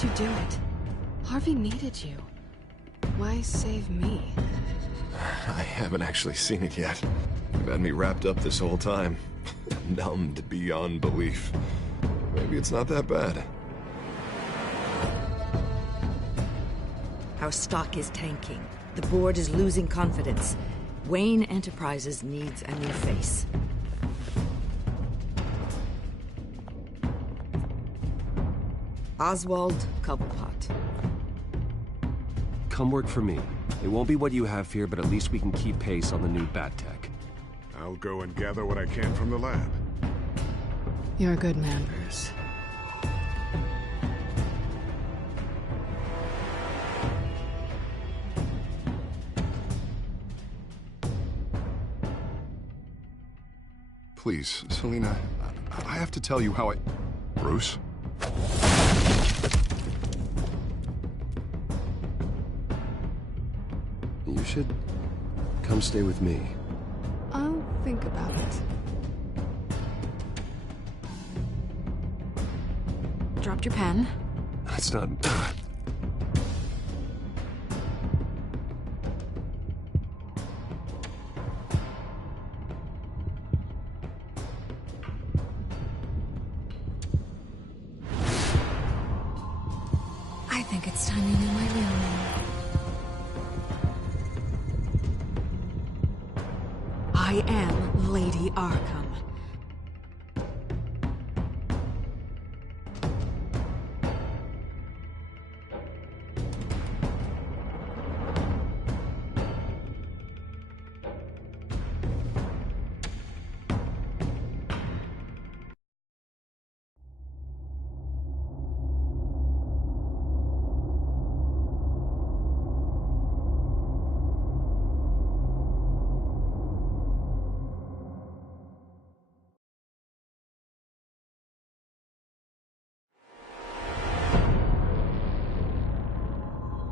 did you do it? Harvey needed you. Why save me? I haven't actually seen it yet. You've had me wrapped up this whole time. Numbed beyond belief. Maybe it's not that bad. Our stock is tanking. The board is losing confidence. Wayne Enterprises needs a new face. Oswald Cobblepot. Come work for me. It won't be what you have here, but at least we can keep pace on the new bat tech. I'll go and gather what I can from the lab. You're a good man, Bruce. Please, Selina, I have to tell you how I... Bruce? You should come stay with me. I'll think about it. Dropped your pen. That's not... I think it's time you knew my real name. I am Lady Arkham.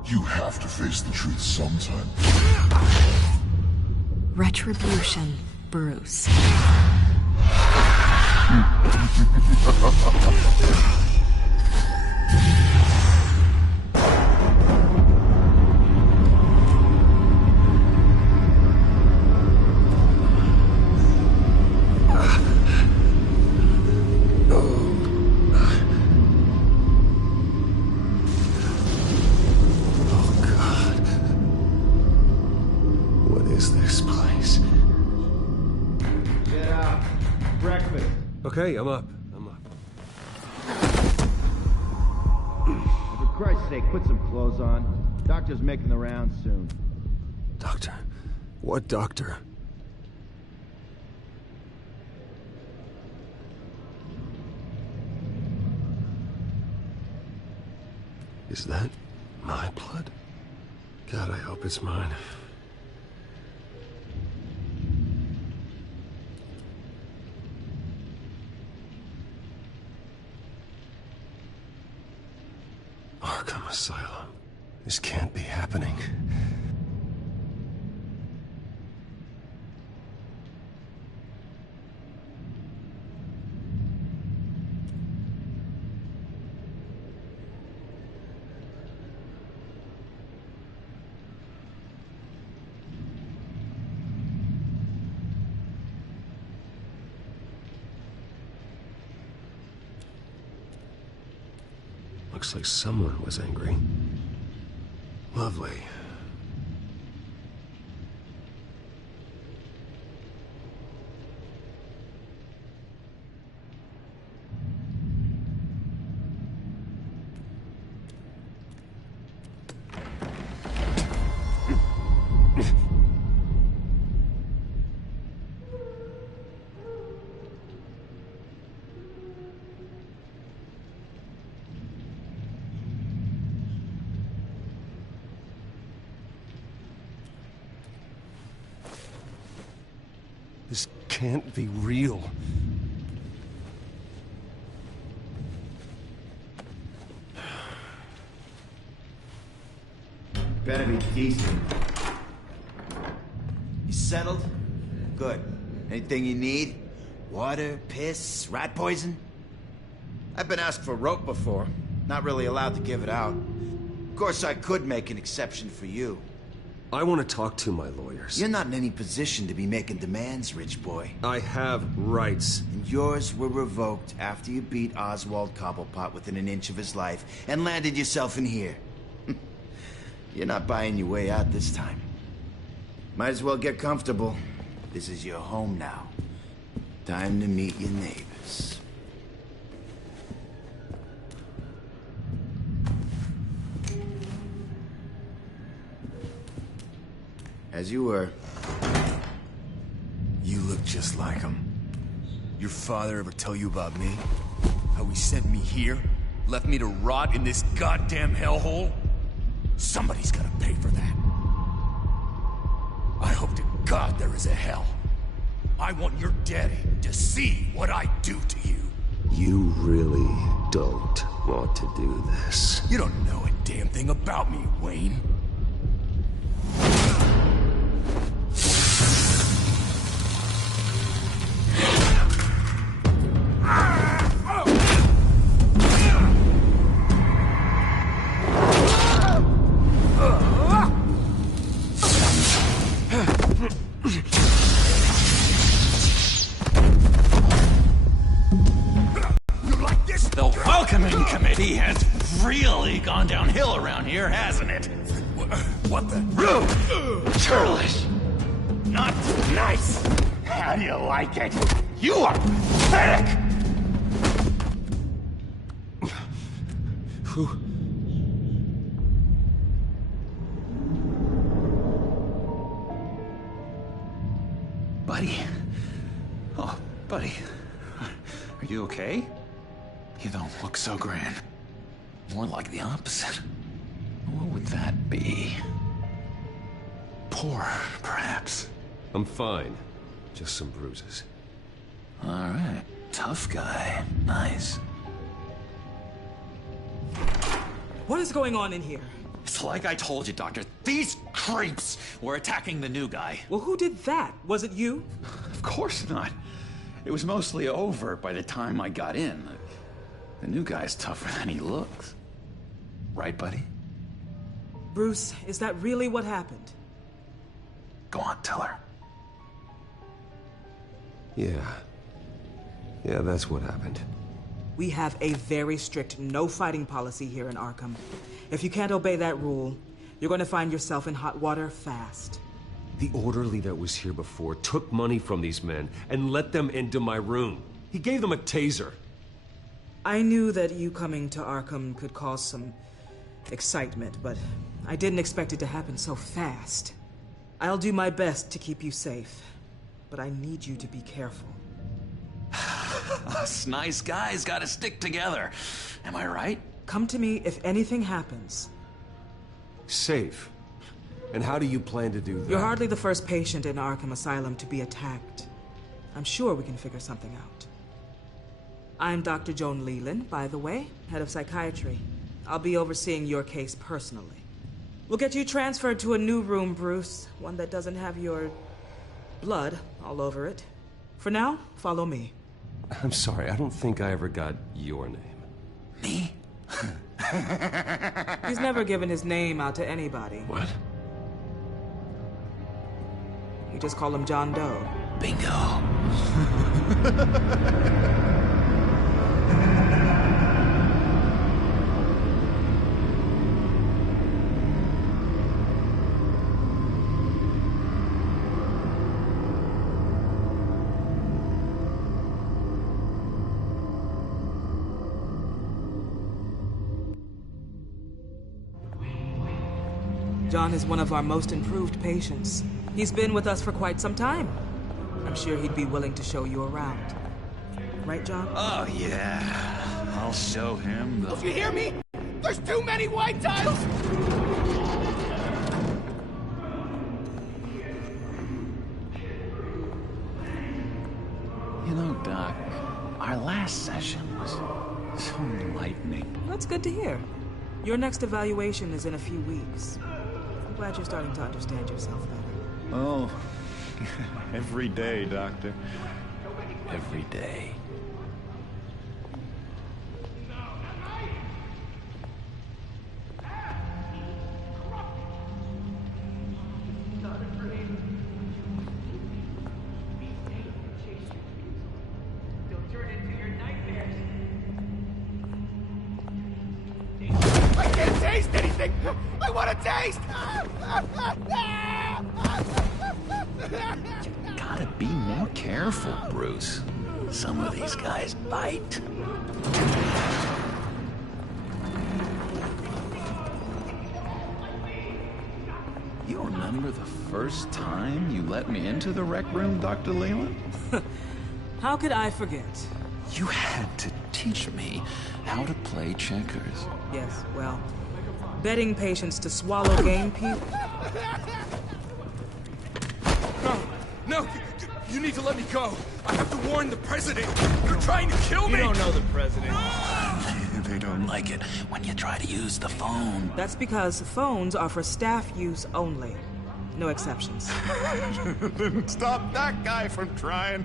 You have to face the truth sometime. Retribution, Bruce. Okay, I'm up. For Christ's sake, put some clothes on. Doctor's making the rounds soon. Doctor? What doctor? Is that my blood? God, I hope it's mine. Arkham Asylum. This can't be happening. Looks like someone was angry. Lovely. This can't be real. Better be decent. You settled? Good. Anything you need? Water, piss, rat poison? I've been asked for rope before. Not really allowed to give it out. Of course, I could make an exception for you. I want to talk to my lawyers. You're not in any position to be making demands, rich boy. I have rights. And yours were revoked after you beat Oswald Cobblepot within an inch of his life and landed yourself in here. You're not buying your way out this time. Might as well get comfortable. This is your home now. Time to meet your neighbors. As you were. You look just like him. Your father ever tell you about me? How he sent me here? Left me to rot in this goddamn hellhole? Somebody's gotta pay for that. I hope to God there is a hell. I want your daddy to see what I do to you. You really don't want to do this. You don't know a damn thing about me, Wayne. Downhill around here, hasn't it? What the? Churlish! Not nice! How do you like it? You are pathetic! Who? Buddy. Oh, buddy. Are you okay? You don't look so grand. More like the opposite. What would that be? Poor, perhaps. I'm fine. Just some bruises. All right. Tough guy. Nice. What is going on in here? It's like I told you, Doctor. These creeps were attacking the new guy. Well, who did that? Was it you? Of course not. It was mostly over by the time I got in. The new guy's tougher than he looks. Right, buddy? Bruce, is that really what happened? Go on, tell her. Yeah, that's what happened. We have a very strict no fighting policy here in Arkham. If you can't obey that rule, you're going to find yourself in hot water fast. The orderly that was here before took money from these men and let them into my room. He gave them a taser. I knew that you coming to Arkham could cause some excitement, but I didn't expect it to happen so fast. I'll do my best to keep you safe, but I need you to be careful. Us nice guys gotta stick together. Am I right? Come to me if anything happens. Safe? And how do you plan to do that? You're hardly the first patient in Arkham Asylum to be attacked. I'm sure we can figure something out. I'm Dr. Joan Leland, by the way, head of psychiatry. I'll be overseeing your case personally. We'll get you transferred to a new room, Bruce. One that doesn't have your blood all over it. For now, follow me. I'm sorry, I don't think I ever got your name. Me? He's never given his name out to anybody. What? You just call him John Doe. Bingo. John is one of our most improved patients. He's been with us for quite some time. I'm sure he'd be willing to show you around. Right, John? Oh, yeah. I'll show him the... Did you hear me? There's too many white tiles! You know, Doc, our last session was so enlightening. That's good to hear. Your next evaluation is in a few weeks. I'm glad you're starting to understand yourself better. Oh, every day, Doctor. Every day. I want a taste! You gotta be more careful, Bruce. Some of these guys bite. You remember the first time you let me into the rec room, Dr. Leland? How could I forget? You had to teach me how to play checkers. Yes, well, betting patients to swallow game people. No, you need to let me go. I have to warn the president. You're trying to kill me. You don't know the president. They don't like it when you try to use the phone. That's because phones are for staff use only. No exceptions. Stop that guy from trying.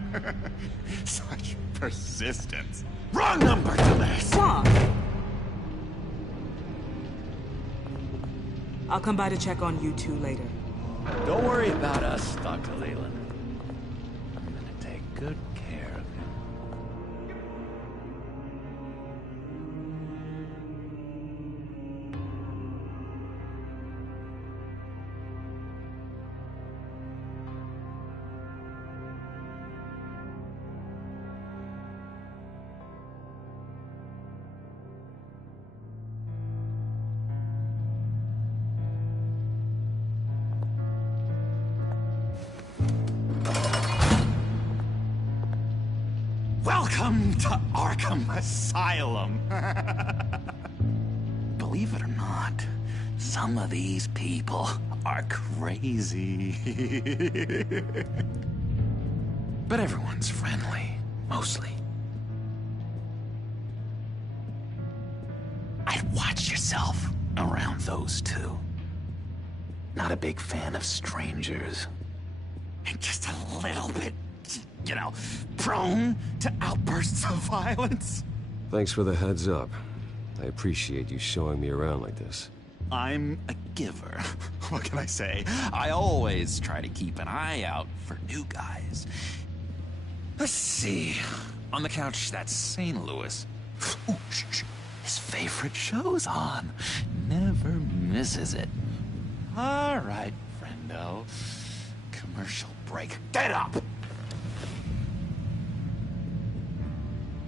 Such persistence. Wrong number, dumbass! What? I'll come by to check on you two later. Don't worry about us, Dr. Leland. I'm gonna take good care of him. Welcome to Arkham Asylum. Believe it or not, some of these people are crazy. But everyone's friendly, mostly. I'd watch yourself around those two. Not a big fan of strangers. And just a little bit, you know, prone to outbursts of violence. Thanks for the heads up. I appreciate you showing me around like this. I'm a giver. What can I say? I always try to keep an eye out for new guys. Let's see. On the couch, that's St. Louis. Ooh, his favorite show's on. Never misses it. All right, friendo. Commercial break. Get up!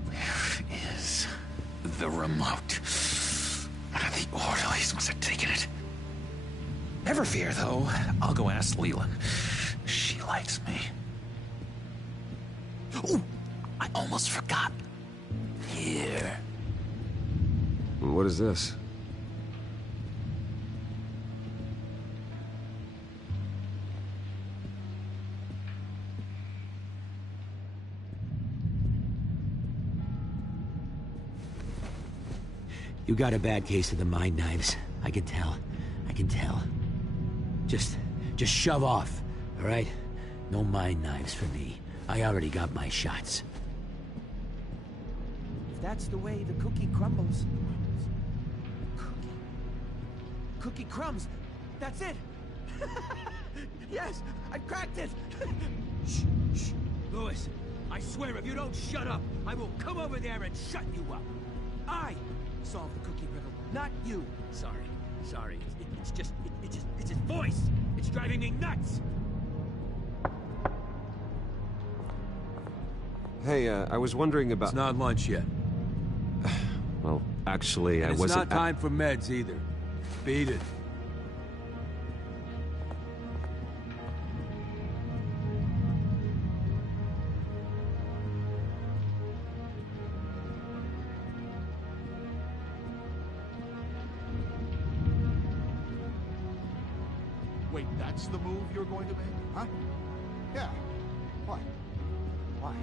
Where is the remote? One of the orderlies must have taken it. Never fear, though. I'll go ask Leland. She likes me. Ooh, I almost forgot. Here. What is this? You got a bad case of the mind knives. I can tell. I can tell. Just shove off, all right? No mind knives for me. I already got my shots. If that's the way the cookie crumbles... Cookie crumbs! That's it! Yes! I cracked it! Shh, shh. Lewis, I swear if you don't shut up, I will come over there and shut you up. I solve the cookie riddle, not you. Sorry. It's just his voice. It's driving me nuts. Hey, I was wondering about... It's not lunch yet. Well, actually, I it's wasn't... It's not time for meds either. Beat it. Wait, that's the move you're going to make? Huh? Yeah. What? Why?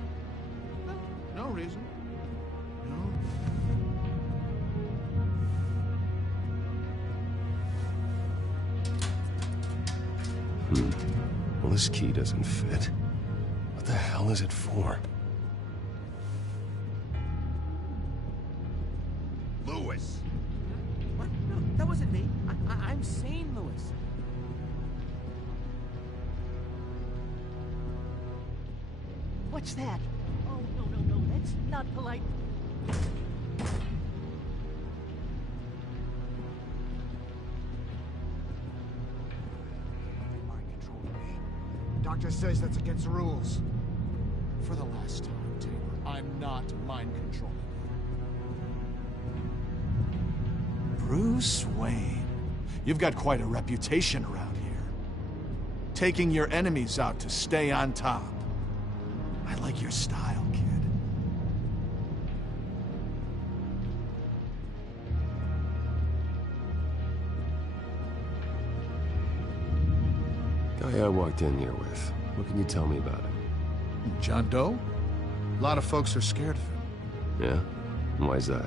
No reason. No. Well, this key doesn't fit. What the hell is it for? Lewis! What? No, that wasn't me. I'm sane, Lewis. What's that? Oh, no, that's not polite. says that's against the rules. For the last time, Taylor, I'm not mind controlling you. Bruce Wayne. You've got quite a reputation around here. Taking your enemies out to stay on top. I like your style, kid. Guy I walked in here with. What can you tell me about him? John Doe? A lot of folks are scared of him. Yeah? And why's that?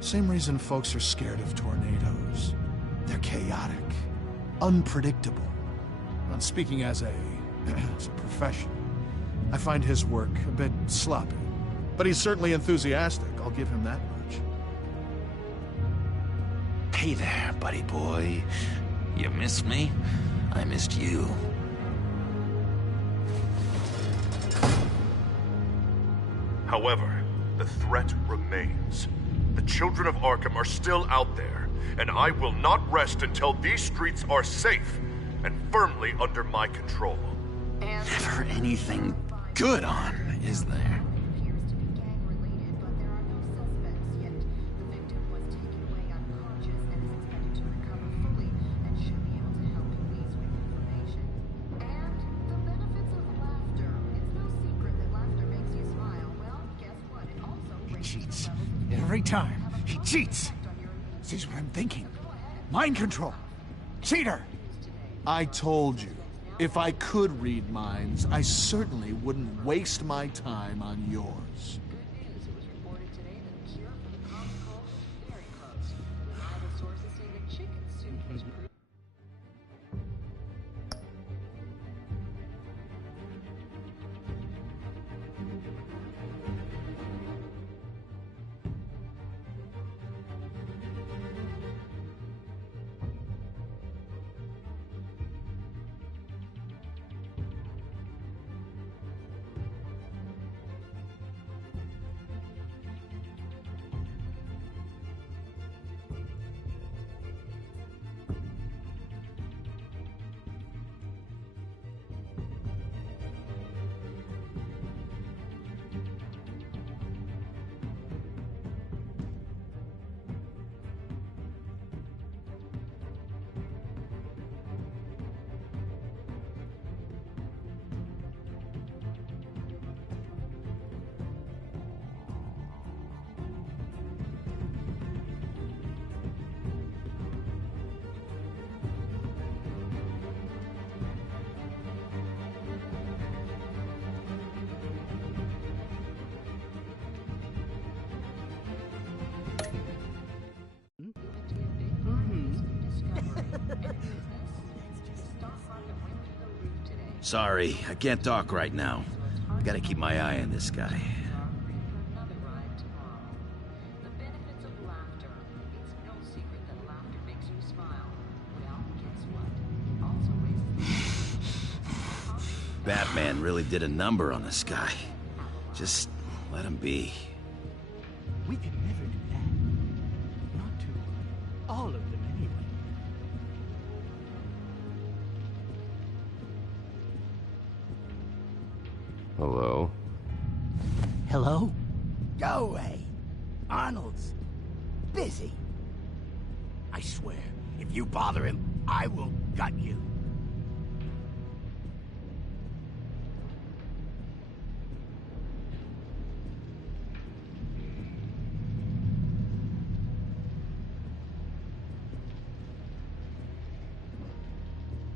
Same reason folks are scared of tornadoes. They're chaotic, unpredictable. I'm speaking as a professional. I find his work a bit sloppy. But he's certainly enthusiastic, I'll give him that much. Hey there, buddy boy. You missed me? I missed you. However, the threat remains. The children of Arkham are still out there, and I will not rest until these streets are safe and firmly under my control. Never anything good on, is there? Cheats. Every time, he cheats. Sees what I'm thinking. Mind control. Cheater! I told you, if I could read minds, I certainly wouldn't waste my time on yours. Sorry, I can't talk right now. I gotta keep my eye on this guy. Batman really did a number on this guy. Just let him be. We could never do that. Not to all of them, anyway. Hello? Hello? Go away. Arnold's busy. I swear, if you bother him, I will gut you.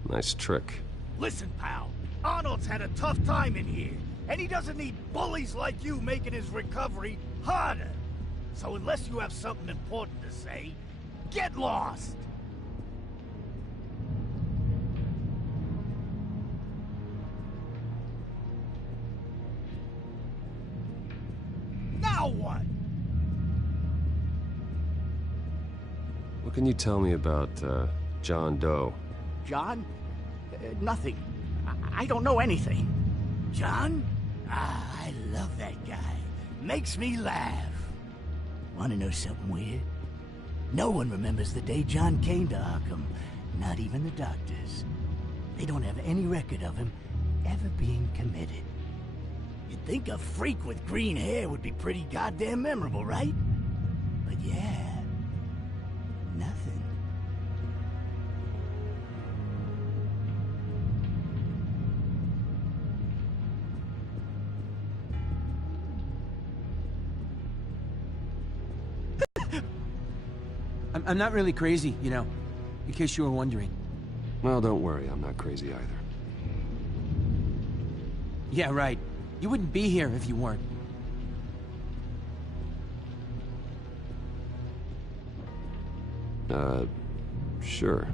Nice trick. Listen, pal. Arnold's had a tough time in here, and he doesn't need bullies like you making his recovery harder. So unless you have something important to say, get lost! Now what? What can you tell me about, John Doe? John? Nothing. I don't know anything. John? Ah, I love that guy. Makes me laugh. Wanna know something weird? No one remembers the day John came to Arkham. Not even the doctors. They don't have any record of him ever being committed. You'd think a freak with green hair would be pretty goddamn memorable, right? But yeah, nothing. I'm not really crazy, you know, in case you were wondering. Well, don't worry, I'm not crazy either. Yeah, right. You wouldn't be here if you weren't. Sure.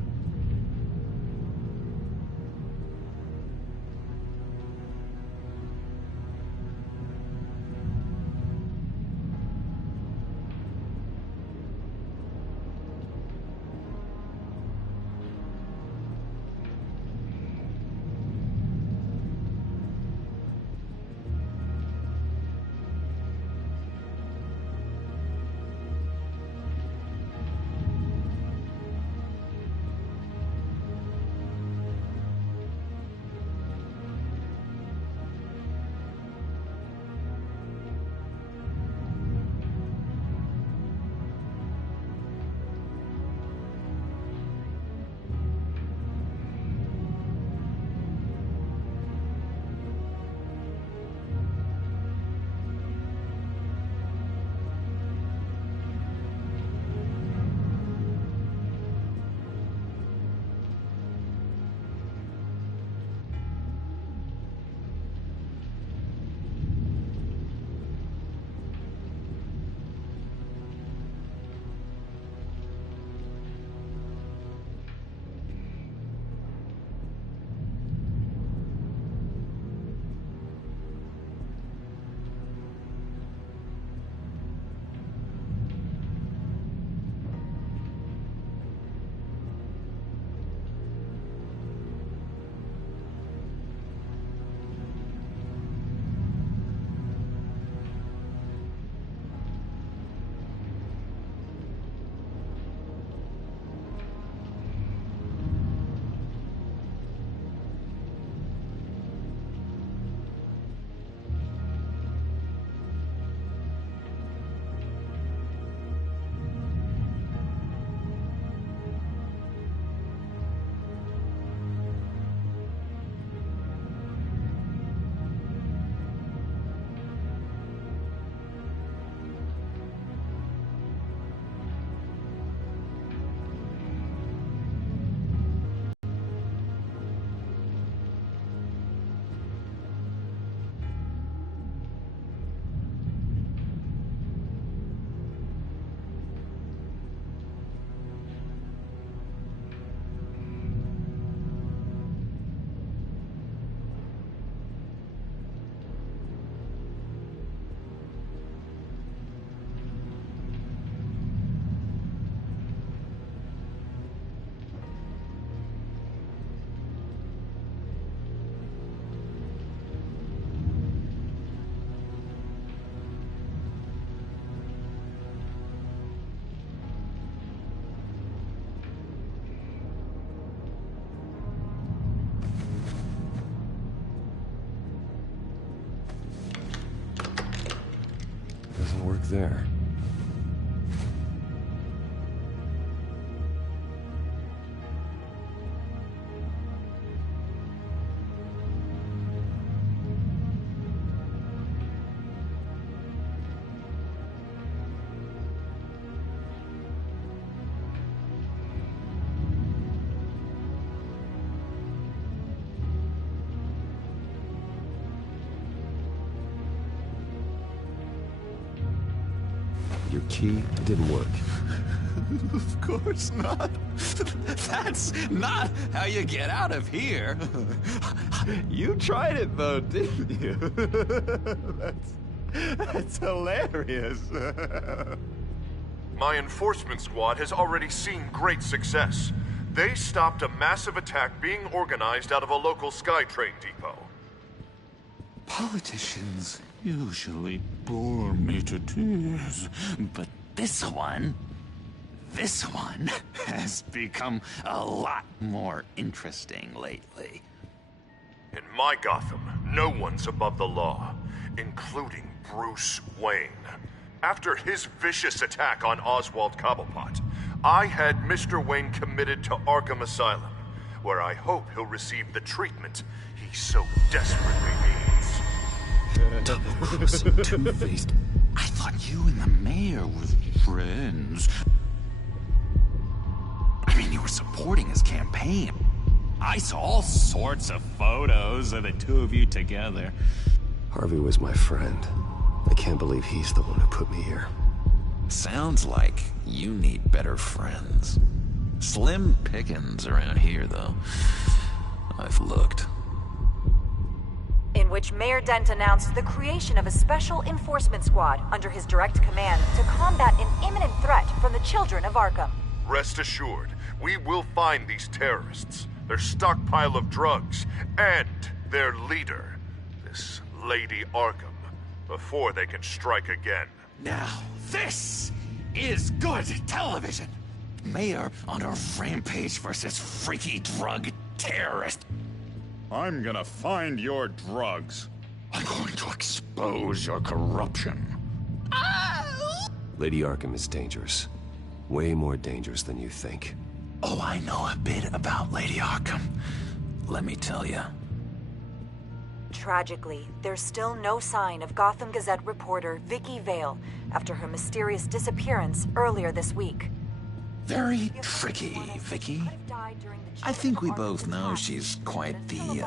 Doesn't work there. Your key didn't work. Of course not. That's not how you get out of here. You tried it though, didn't you? That's hilarious. My enforcement squad has already seen great success. They stopped a massive attack being organized out of a local SkyTrain depot. Politicians usually bore me to tears, but this one has become a lot more interesting lately. In my Gotham, no one's above the law, including Bruce Wayne. After his vicious attack on Oswald Cobblepot, I had Mr. Wayne committed to Arkham Asylum, where I hope he'll receive the treatment he so desperately needs. Double-crossing, two-faced. I thought you and the mayor were friends. I mean, you were supporting his campaign. I saw all sorts of photos of the two of you together. Harvey was my friend. I can't believe he's the one who put me here. Sounds like you need better friends. Slim pickings around here, though. I've looked. In which Mayor Dent announced the creation of a special enforcement squad under his direct command to combat an imminent threat from the children of Arkham. Rest assured, we will find these terrorists, their stockpile of drugs, and their leader, this Lady Arkham, before they can strike again. Now, this is good television. Mayor on a rampage versus freaky drug terrorist. I'm gonna find your drugs. I'm going to expose your corruption. Lady Arkham is dangerous. Way more dangerous than you think. Oh, I know a bit about Lady Arkham. Let me tell you. Tragically, there's still no sign of Gotham Gazette reporter Vicky Vale after her mysterious disappearance earlier this week. Very tricky, Vicky. I think we both know she's quite the,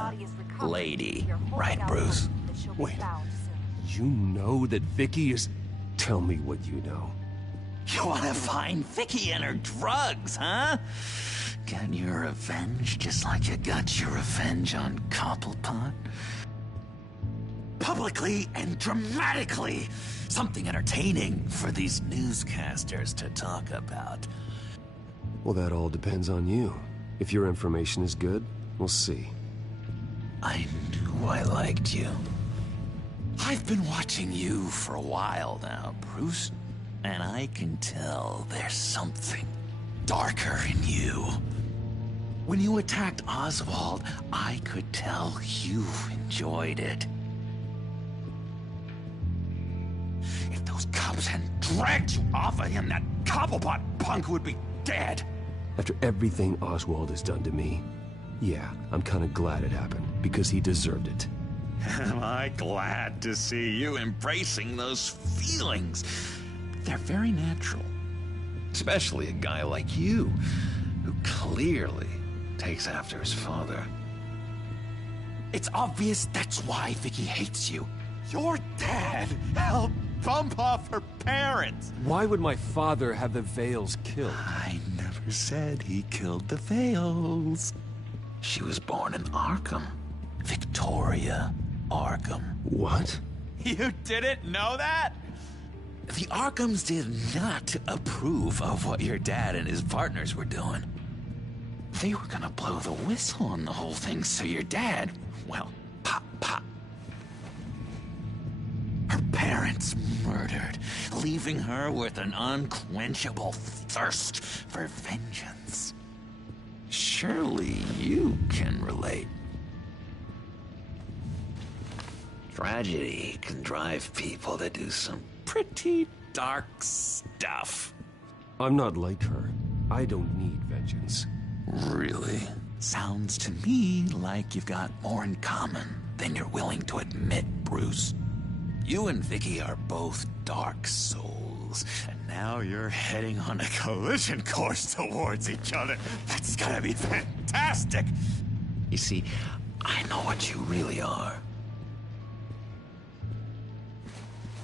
lady. Right, Bruce? Wait. You know that Vicky is... Tell me what you know. You want to find Vicky and her drugs, huh? Get your revenge just like you got your revenge on Cobblepot? Publicly and dramatically. Something entertaining for these newscasters to talk about. Well, that all depends on you. If your information is good, we'll see. I knew I liked you. I've been watching you for a while now, Bruce. And I can tell there's something darker in you. When you attacked Oswald, I could tell you enjoyed it. If those cops hadn't dragged you off of him, that Cobblepot punk would be dead. After everything Oswald has done to me, yeah, I'm kind of glad it happened, because he deserved it. Am I glad to see you embracing those feelings? They're very natural. Especially a guy like you, who clearly takes after his father. It's obvious that's why Vicky hates you. Your dad helped bump off her parents. Why would my father have the Vales killed? I never said he killed the Vales. She was born in Arkham. Victoria Arkham. What? You didn't know that? The Arkhams did not approve of what your dad and his partners were doing. They were gonna blow the whistle on the whole thing, so your dad, well, pop. Her parents murdered, leaving her with an unquenchable thirst for vengeance. Surely you can relate. Tragedy can drive people to do some pretty dark stuff. I'm not like her. I don't need vengeance. Really? Sounds to me like you've got more in common than you're willing to admit, Bruce. You and Vicky are both dark souls, and now you're heading on a collision course towards each other. That's gonna be fantastic! You see, I know what you really are.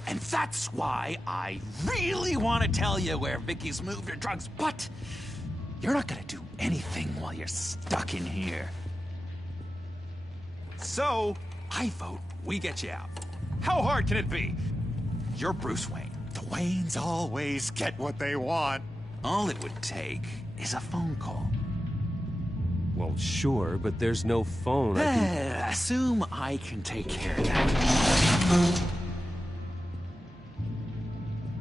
And that's why I really want to tell you where Vicky's moved her drugs, but you're not gonna do anything while you're stuck in here. So, I vote we get you out. How hard can it be? You're Bruce Wayne. The Waynes always get what they want. All it would take is a phone call. Well, sure, but there's no phone. Assume I can take care of that.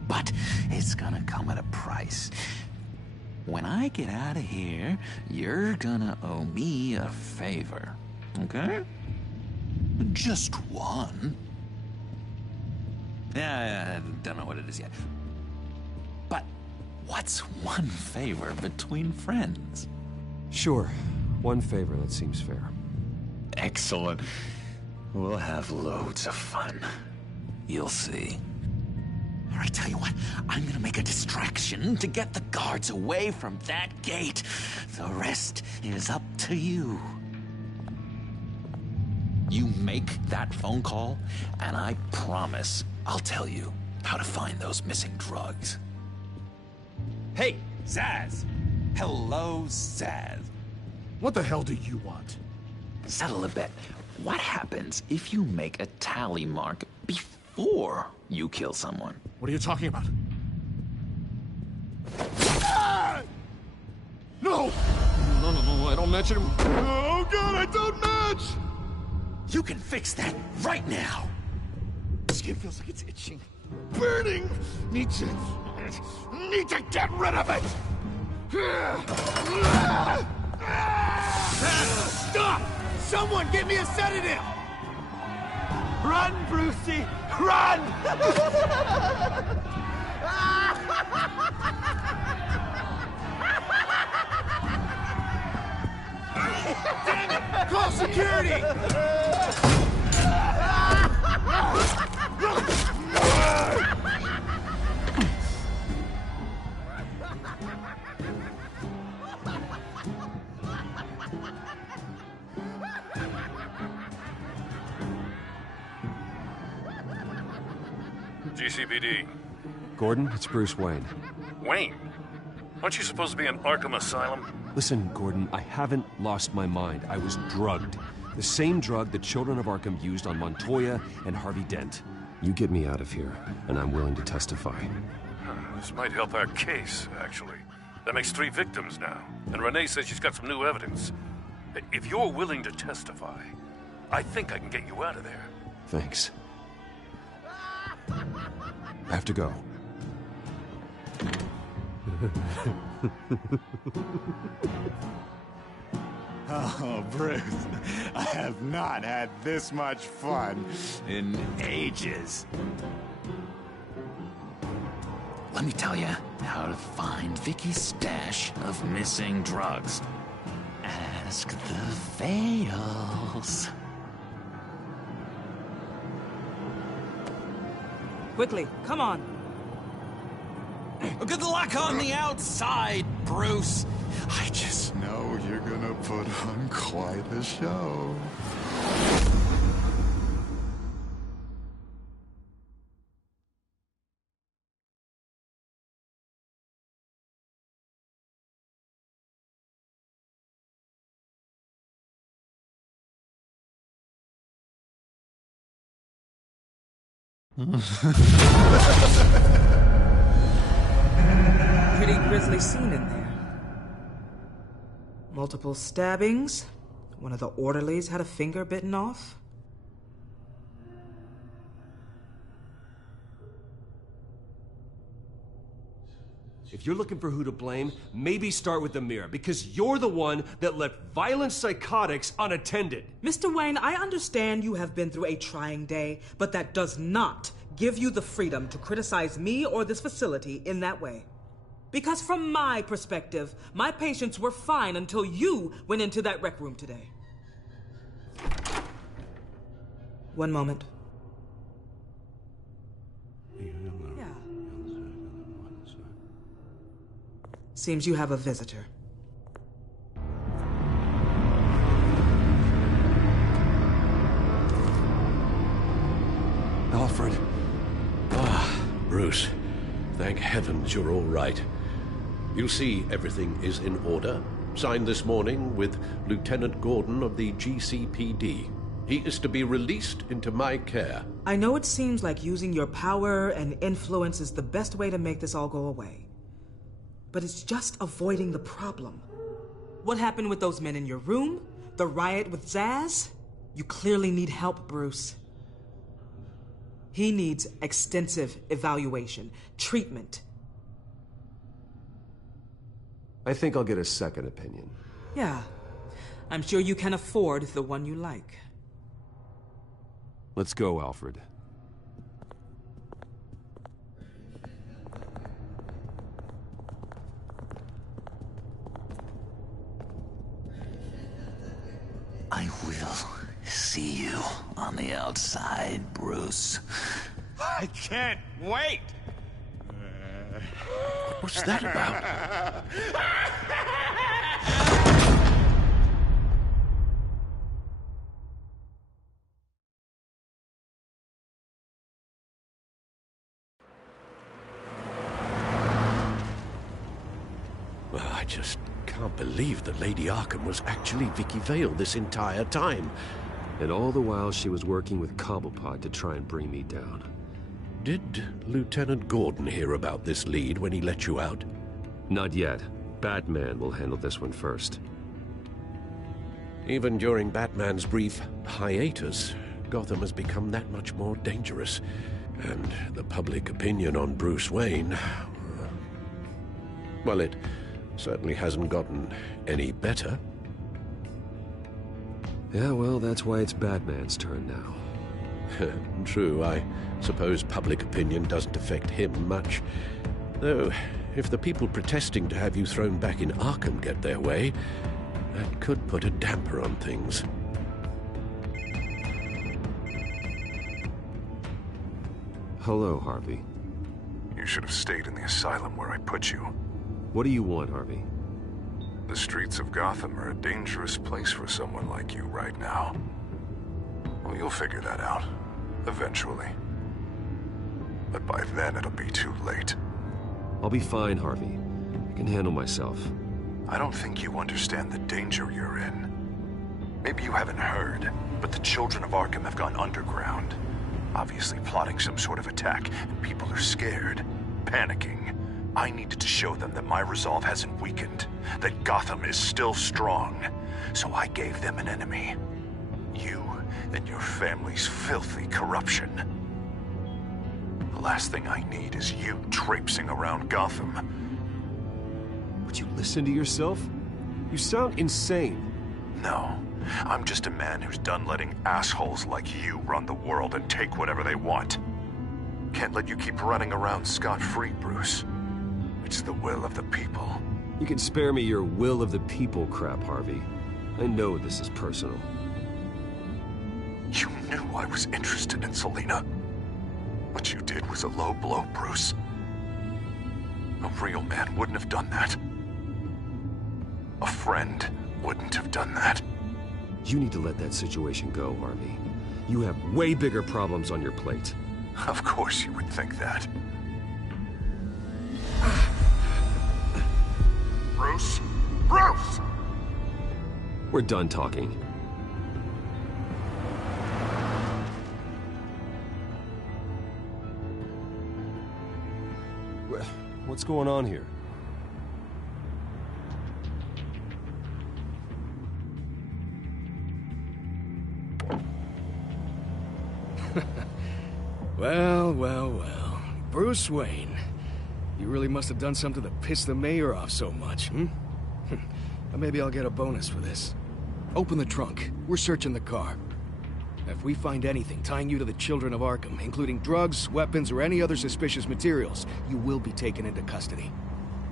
But it's gonna come at a price. When I get out of here, you're gonna owe me a favor, okay? Just one? Yeah, I don't know what it is yet. But what's one favor between friends? Sure. One favor, that seems fair. Excellent. We'll have loads of fun. You'll see. All right, tell you what, I'm gonna make a distraction to get the guards away from that gate. The rest is up to you. You make that phone call, and I promise I'll tell you how to find those missing drugs. Hey, Zaz! Hello, Zaz. What the hell do you want? Settle a bet. What happens if you make a tally mark before you kill someone? What are you talking about? Ah! No! No, I don't match him. Oh god, I don't match! You can fix that right now! Skin feels like it's itching. Burning! Need to get rid of it! Stop! Someone get me a sedative! Run, Brucey! Run! Damn it! Call security! GCPD. Gordon, it's Bruce Wayne. Wayne? Aren't you supposed to be in Arkham Asylum? Listen, Gordon, I haven't lost my mind. I was drugged. The same drug the children of Arkham used on Montoya and Harvey Dent. You get me out of here, and I'm willing to testify. This might help our case, actually. That makes 3 victims now, and Renee says she's got some new evidence. If you're willing to testify, I think I can get you out of there. Thanks. I have to go. Oh, Bruce, I have not had this much fun in ages. Let me tell you how to find Vicky's stash of missing drugs. Ask the Vales. Quickly, come on. Good luck on the outside, Bruce. I just know you're gonna put on quite a show. Pretty grisly scene in there. Multiple stabbings. One of the orderlies had a finger bitten off. If you're looking for who to blame, maybe start with the mirror, because you're the one that left violent psychotics unattended. Mr. Wayne, I understand you have been through a trying day, but that does not give you the freedom to criticize me or this facility in that way. Because from my perspective, my patients were fine until you went into that rec room today. One moment. Yeah. Seems you have a visitor. Alfred. Bruce, thank heavens you're all right. You see, everything is in order. Signed this morning with Lieutenant Gordon of the GCPD. He is to be released into my care. I know it seems like using your power and influence is the best way to make this all go away. But it's just avoiding the problem. What happened with those men in your room? The riot with Zaz? You clearly need help, Bruce. He needs extensive evaluation, treatment. I think I'll get a second opinion. Yeah. I'm sure you can afford the one you like. Let's go, Alfred. I will see you on the outside, Bruce. I can't wait! What's that about? Well, I just can't believe that Lady Arkham was actually Vicky Vale this entire time. And all the while she was working with Cobblepot to try and bring me down. Did Lieutenant Gordon hear about this lead when he let you out? Not yet. Batman will handle this one first. Even during Batman's brief hiatus, Gotham has become that much more dangerous. And the public opinion on Bruce Wayne... well, it certainly hasn't gotten any better. Yeah, well, that's why it's Batman's turn now. True, I suppose public opinion doesn't affect him much. Though, if the people protesting to have you thrown back in Arkham get their way, that could put a damper on things. Hello, Harvey. You should have stayed in the asylum where I put you. What do you want, Harvey? The streets of Gotham are a dangerous place for someone like you right now. Well, you'll figure that out, eventually. But by then it'll be too late. I'll be fine, Harvey. I can handle myself. I don't think you understand the danger you're in. Maybe you haven't heard, but the children of Arkham have gone underground. Obviously plotting some sort of attack, and people are scared, panicking. I needed to show them that my resolve hasn't weakened, that Gotham is still strong. So I gave them an enemy. You and your family's filthy corruption. The last thing I need is you traipsing around Gotham. Would you listen to yourself? You sound insane. No, I'm just a man who's done letting assholes like you run the world and take whatever they want. Can't let you keep running around scot-free, Bruce. It's the will of the people. You can spare me your will of the people crap, Harvey. I know this is personal. You knew I was interested in Selina. What you did was a low blow, Bruce. A real man wouldn't have done that. A friend wouldn't have done that. You need to let that situation go, Harvey. You have way bigger problems on your plate. Of course you would think that. Bruce? Bruce! We're done talking. What's going on here? Well, well, well. Bruce Wayne. You really must have done something to piss the mayor off so much, hmm? Maybe I'll get a bonus for this. Open the trunk. We're searching the car. If we find anything tying you to the children of Arkham, including drugs, weapons, or any other suspicious materials, you will be taken into custody.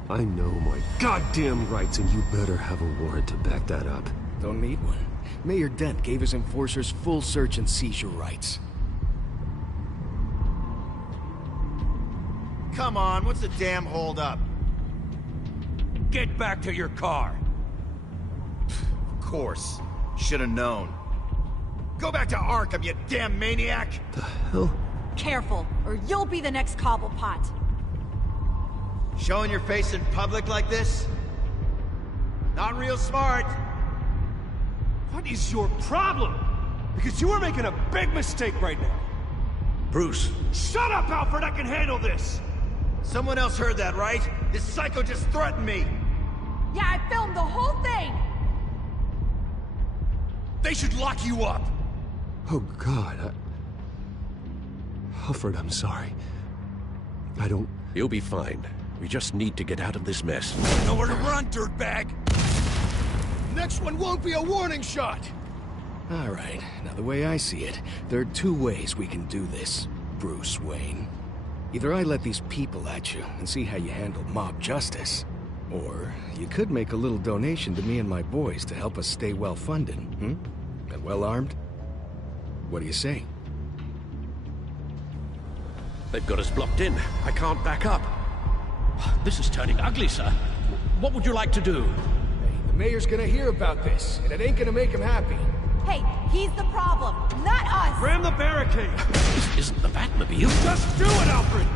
I know my goddamn rights, and you better have a warrant to back that up. Don't need one. Mayor Dent gave his enforcers full search and seizure rights. Come on, what's the damn holdup? Get back to your car! Of course. Should've known. Go back to Arkham, you damn maniac! The hell? Careful, or you'll be the next Cobblepot. Showing your face in public like this? Not real smart. What is your problem? Because you are making a big mistake right now. Bruce. Shut up, Alfred! I can handle this! Someone else heard that, right? This psycho just threatened me! Yeah, I filmed the whole thing! They should lock you up! Oh, God, Alfred, I'm sorry. I don't... You'll be fine. We just need to get out of this mess. Nowhere to run, dirtbag! Next one won't be a warning shot! All right, now the way I see it, there are two ways we can do this, Bruce Wayne. Either I let these people at you and see how you handle mob justice, or you could make a little donation to me and my boys to help us stay well-funded, And well-armed? What do you say? They've got us blocked in. I can't back up. This is turning ugly, sir. What would you like to do? The mayor's gonna hear about this, and it ain't gonna make him happy. Hey, he's the problem, not us! Ram the barricade! This isn't the Batmobile. Just do it, Alfred!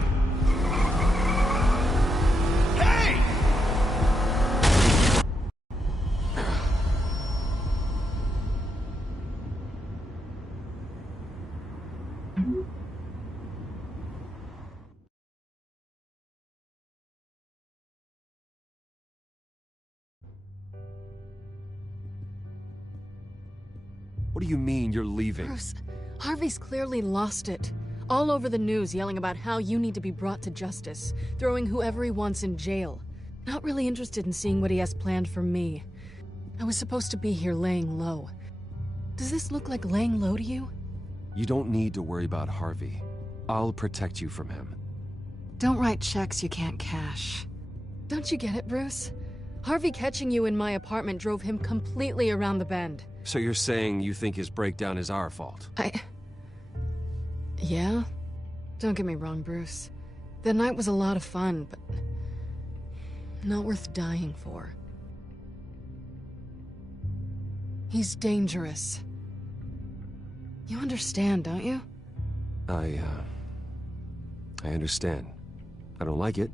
Hey! What do you mean you're leaving? Bruce, Harvey's clearly lost it. All over the news yelling about how you need to be brought to justice, throwing whoever he wants in jail. Not really interested in seeing what he has planned for me. I was supposed to be here laying low. Does this look like laying low to you? You don't need to worry about Harvey. I'll protect you from him. Don't write checks you can't cash. Don't you get it, Bruce? Harvey catching you in my apartment drove him completely around the bend. So you're saying you think his breakdown is our fault? Yeah? Don't get me wrong, Bruce. The night was a lot of fun, but not worth dying for. He's dangerous. You understand, don't you? I understand. I don't like it,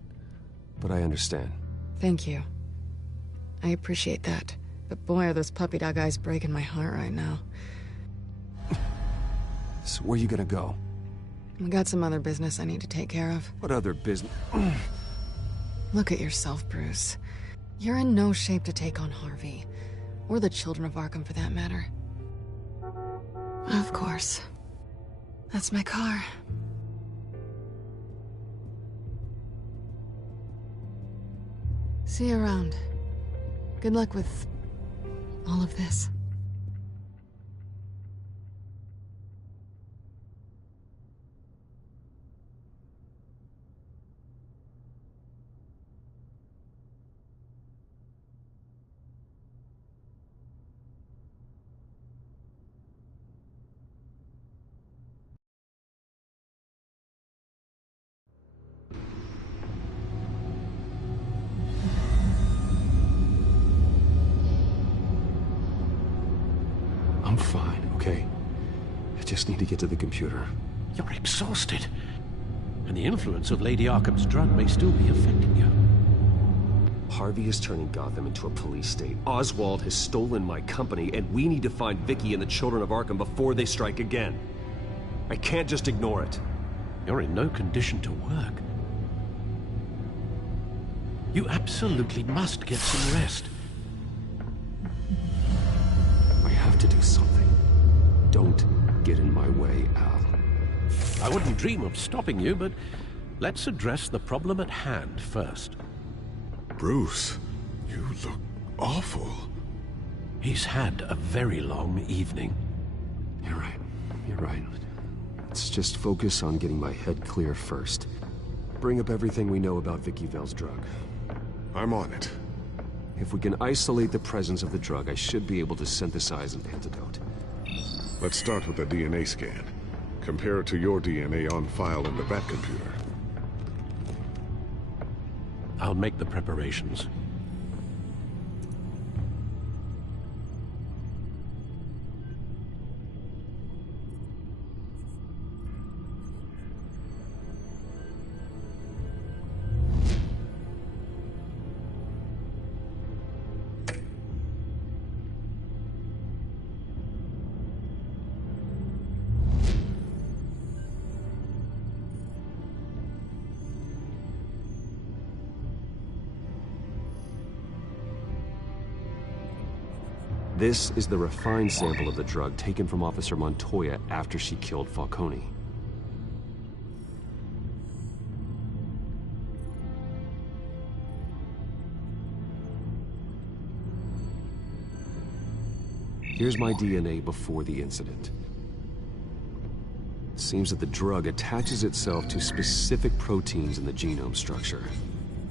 but I understand. Thank you. I appreciate that. But boy, are those puppy dog eyes breaking my heart right now. So where are you gonna go? I got some other business I need to take care of. What other business? Look at yourself, Bruce. You're in no shape to take on Harvey. Or the children of Arkham, for that matter. Of course. That's my car. See you around. Good luck with all of this. I'm fine, okay? I just need to get to the computer. You're exhausted. And the influence of Lady Arkham's drug may still be affecting you. Harvey is turning Gotham into a police state. Oswald has stolen my company, and we need to find Vicky and the children of Arkham before they strike again. I can't just ignore it. You're in no condition to work. You absolutely must get some rest. I have to do something. Don't get in my way, Al. I wouldn't dream of stopping you, but let's address the problem at hand first. Bruce, you look awful. He's had a very long evening. You're right. You're right. Let's just focus on getting my head clear first. Bring up everything we know about Vicky Vale's drug. I'm on it. If we can isolate the presence of the drug, I should be able to synthesize an antidote. Let's start with a DNA scan. Compare it to your DNA on file in the Batcomputer. I'll make the preparations. This is the refined sample of the drug taken from Officer Montoya after she killed Falcone. Here's my DNA before the incident. It seems that the drug attaches itself to specific proteins in the genome structure.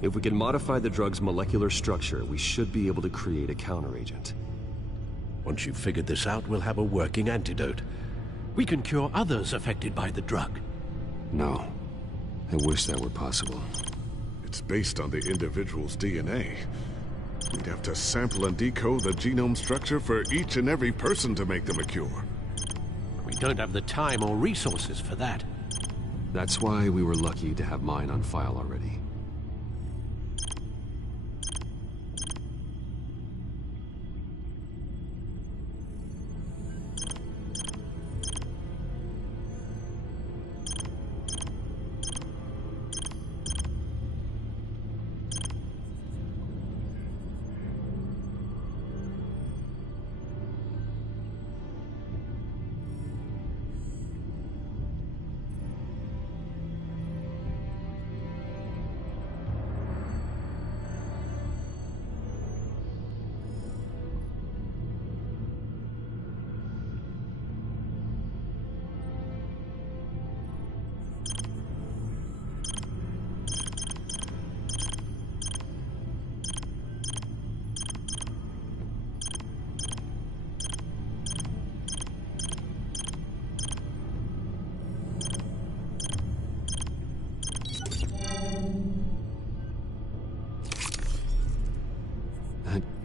If we can modify the drug's molecular structure, we should be able to create a counteragent. Once you've figured this out, we'll have a working antidote. We can cure others affected by the drug. No. I wish that were possible. It's based on the individual's DNA. We'd have to sample and decode the genome structure for each and every person to make them a cure. We don't have the time or resources for that. That's why we were lucky to have mine on file already.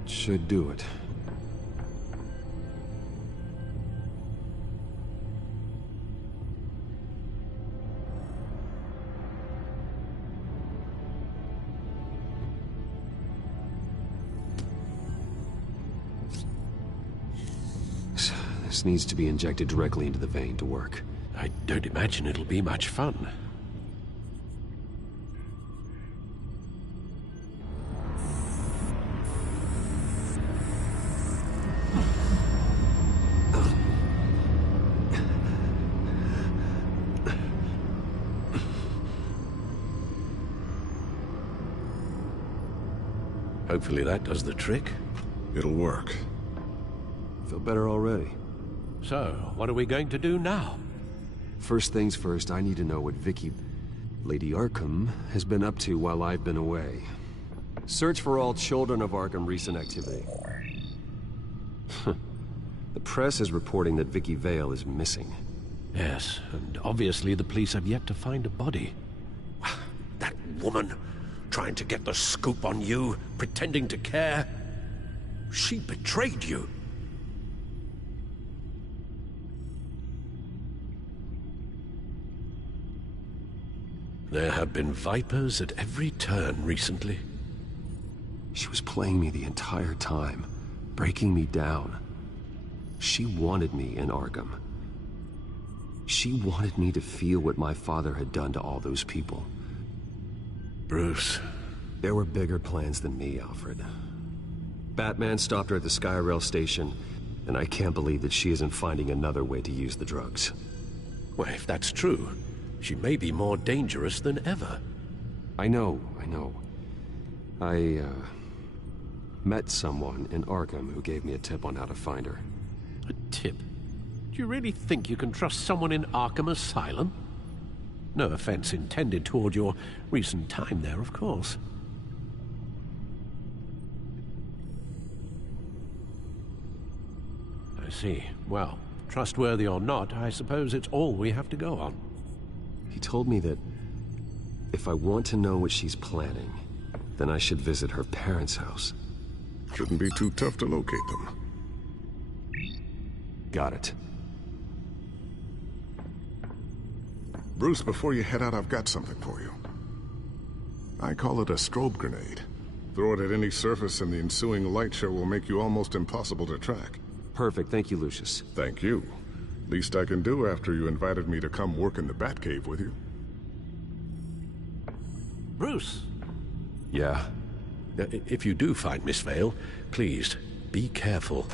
Should do it. This needs to be injected directly into the vein to work. I don't imagine it'll be much fun. Hopefully that does the trick. It'll work. Feel better already. So, what are we going to do now? First things first, I need to know what Lady Arkham, has been up to while I've been away. Search for all children of Arkham recent activity. The press is reporting that Vicky Vale is missing. Yes, and obviously the police have yet to find a body. That woman, trying to get the scoop on you, pretending to care. She betrayed you. There have been vipers at every turn recently. She was playing me the entire time, breaking me down. She wanted me in Arkham. She wanted me to feel what my father had done to all those people. Bruce. There were bigger plans than me, Alfred. Batman stopped her at the Skyrail station, and I can't believe that she isn't finding another way to use the drugs. Well, if that's true, she may be more dangerous than ever. I know. I met someone in Arkham who gave me a tip on how to find her. A tip? Do you really think you can trust someone in Arkham Asylum? No offense intended toward your recent time there, of course. I see. Well, trustworthy or not, I suppose it's all we have to go on. He told me that if I want to know what she's planning, then I should visit her parents' house. Shouldn't be too tough to locate them. Got it. Bruce, before you head out, I've got something for you. I call it a strobe grenade. Throw it at any surface and the ensuing light show will make you almost impossible to track. Perfect. Thank you, Lucius. Thank you. Least I can do after you invited me to come work in the Batcave with you. Bruce! Yeah? If you do find Miss Vale, please, be careful.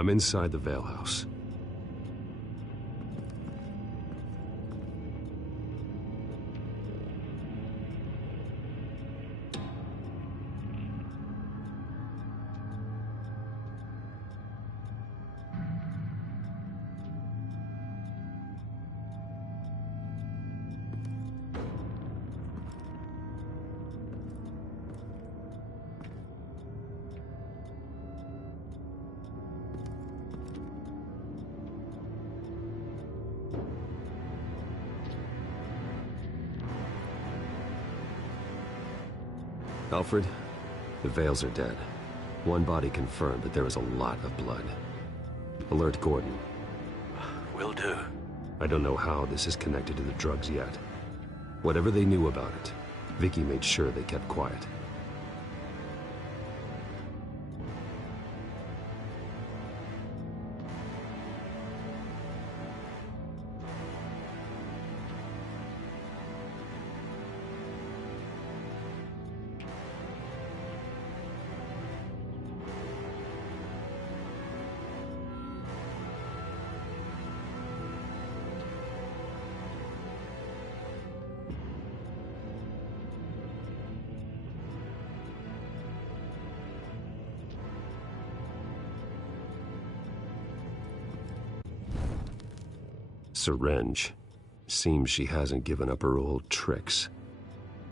I'm inside the Veil House. Alfred, the Veils are dead. One body confirmed, but there is a lot of blood. Alert Gordon. Will do. I don't know how this is connected to the drugs yet. Whatever they knew about it, Vicky made sure they kept quiet. Syringe. Seems she hasn't given up her old tricks.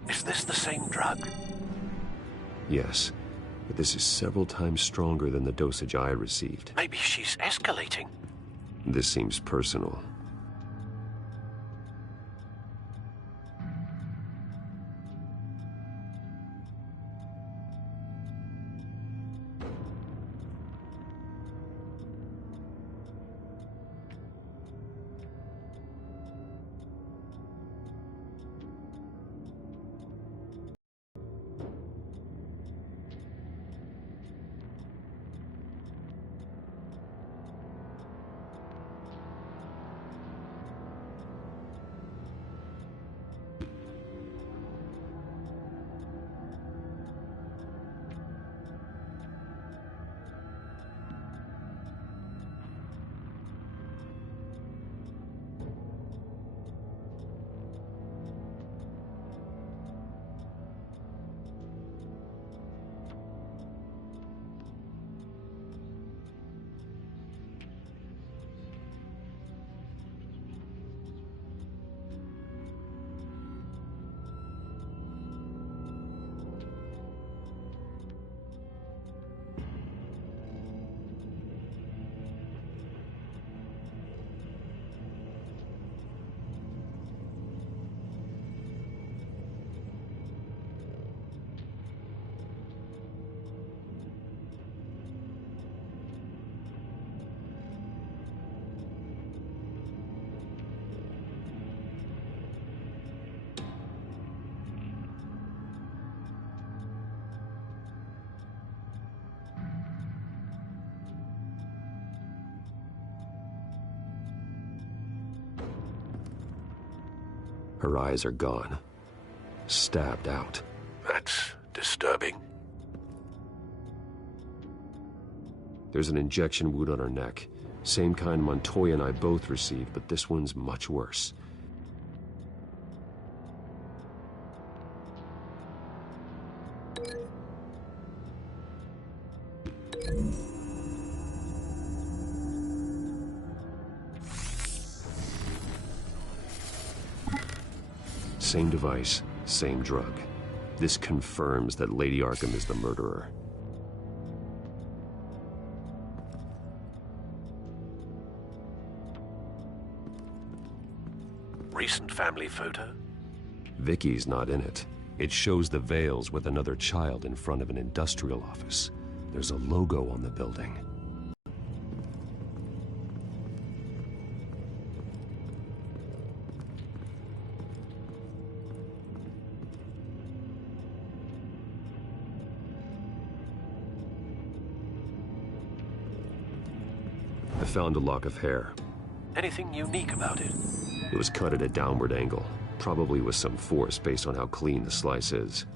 Is this the same drug? Yes, but this is several times stronger than the dosage I received. Maybe she's escalating. This seems personal. Her eyes are gone. Stabbed out. That's disturbing. There's an injection wound on her neck. Same kind Montoya and I both received, but this one's much worse. Same device, same drug. This confirms that Lady Arkham is the murderer. Recent family photo? Vicky's not in it. It shows the Veils with another child in front of an industrial office. There's a logo on the building. I found a lock of hair. Anything unique about it? It was cut at a downward angle, probably with some force based on how clean the slice is.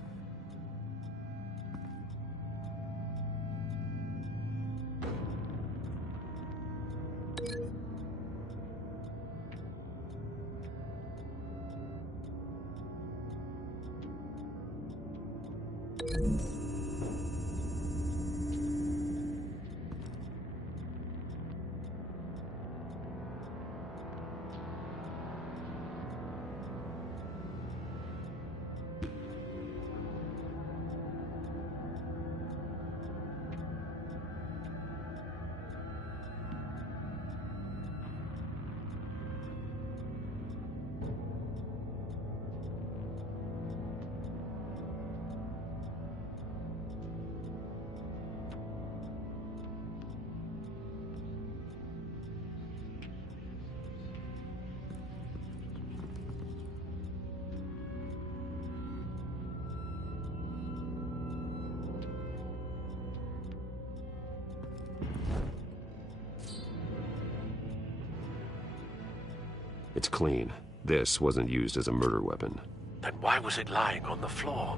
It's clean. This wasn't used as a murder weapon. Then why was it lying on the floor?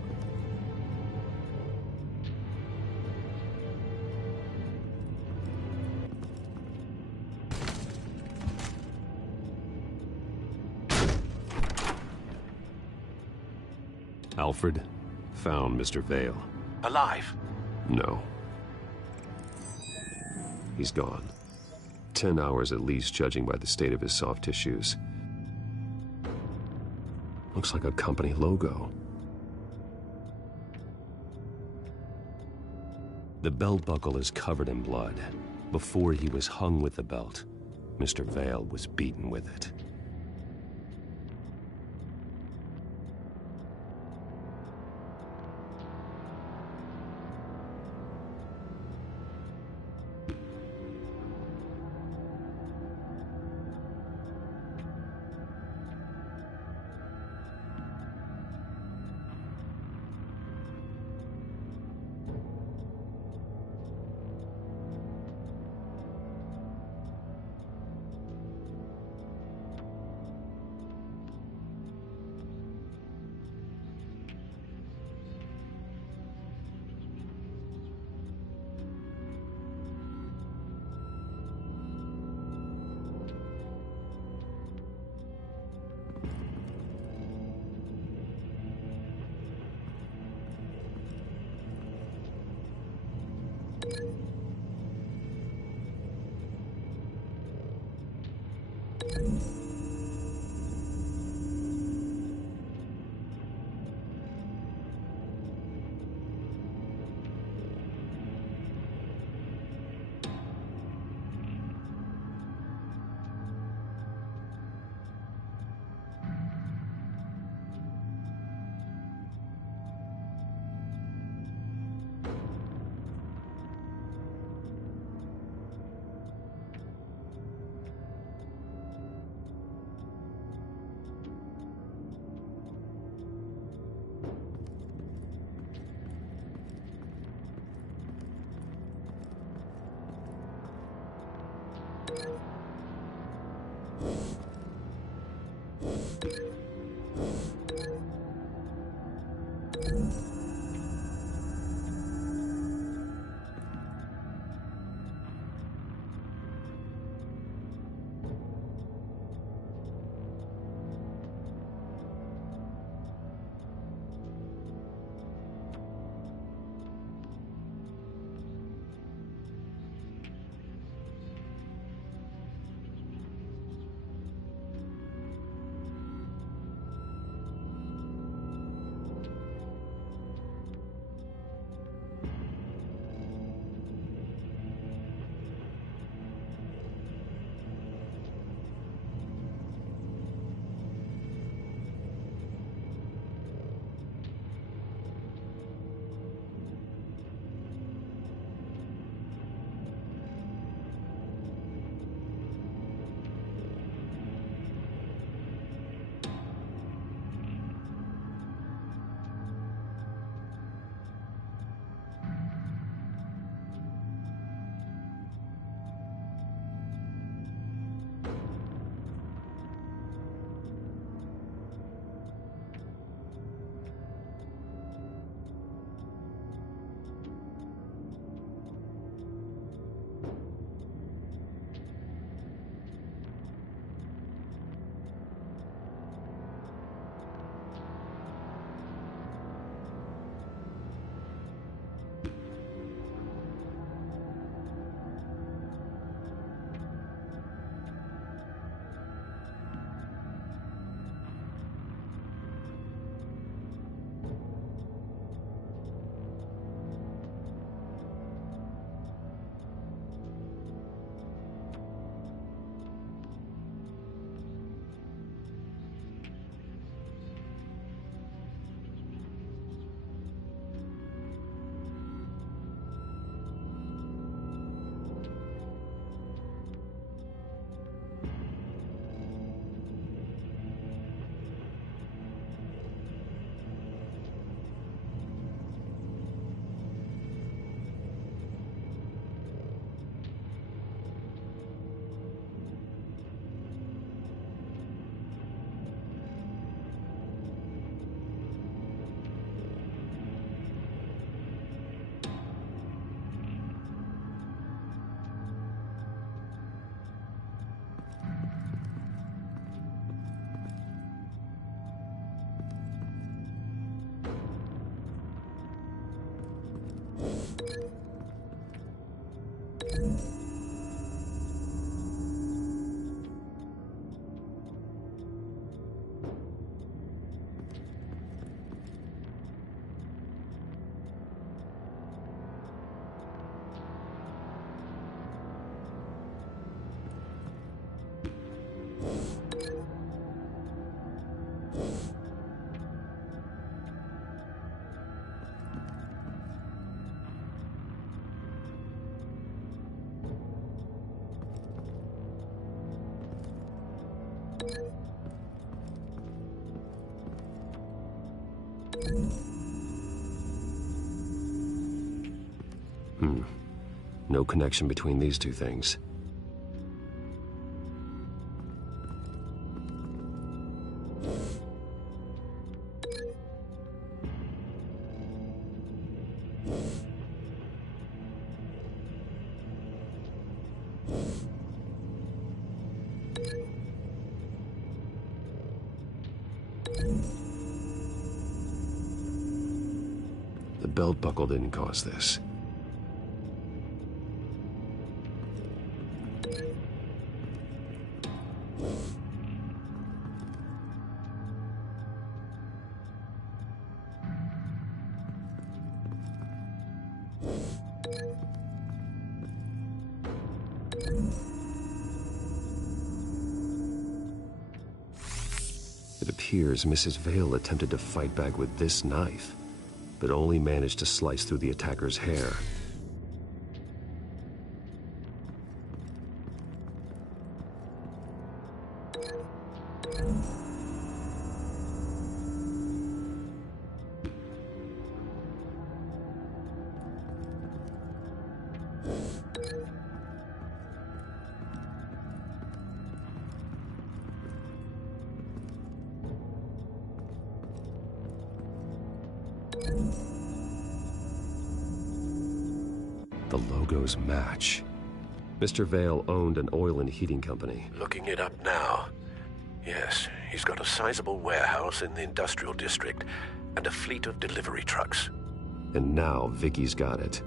Alfred found Mr. Vale. Alive? No. He's gone. 10 hours at least, judging by the state of his soft tissues. Looks like a company logo. The belt buckle is covered in blood. Before he was hung with the belt, Mr. Vale was beaten with it. No connection between these two things. The belt buckle didn't cause this. It appears Mrs. Vale attempted to fight back with this knife, but only managed to slice through the attacker's hair. The logos match. Mr. Vale owned an oil and heating company. Looking it up now. Yes, he's got a sizable warehouse in the industrial district and a fleet of delivery trucks. And now Vicky's got it.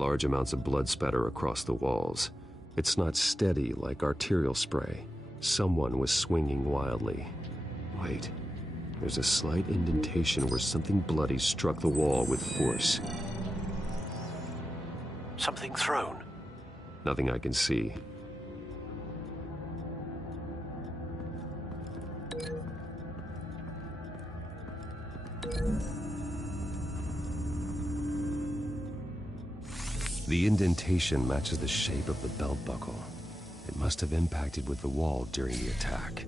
Large amounts of blood spatter across the walls. It's not steady like arterial spray. Someone was swinging wildly. Wait, there's a slight indentation where something bloody struck the wall with force. Something thrown? Nothing I can see. The indentation matches the shape of the belt buckle. It must have impacted with the wall during the attack.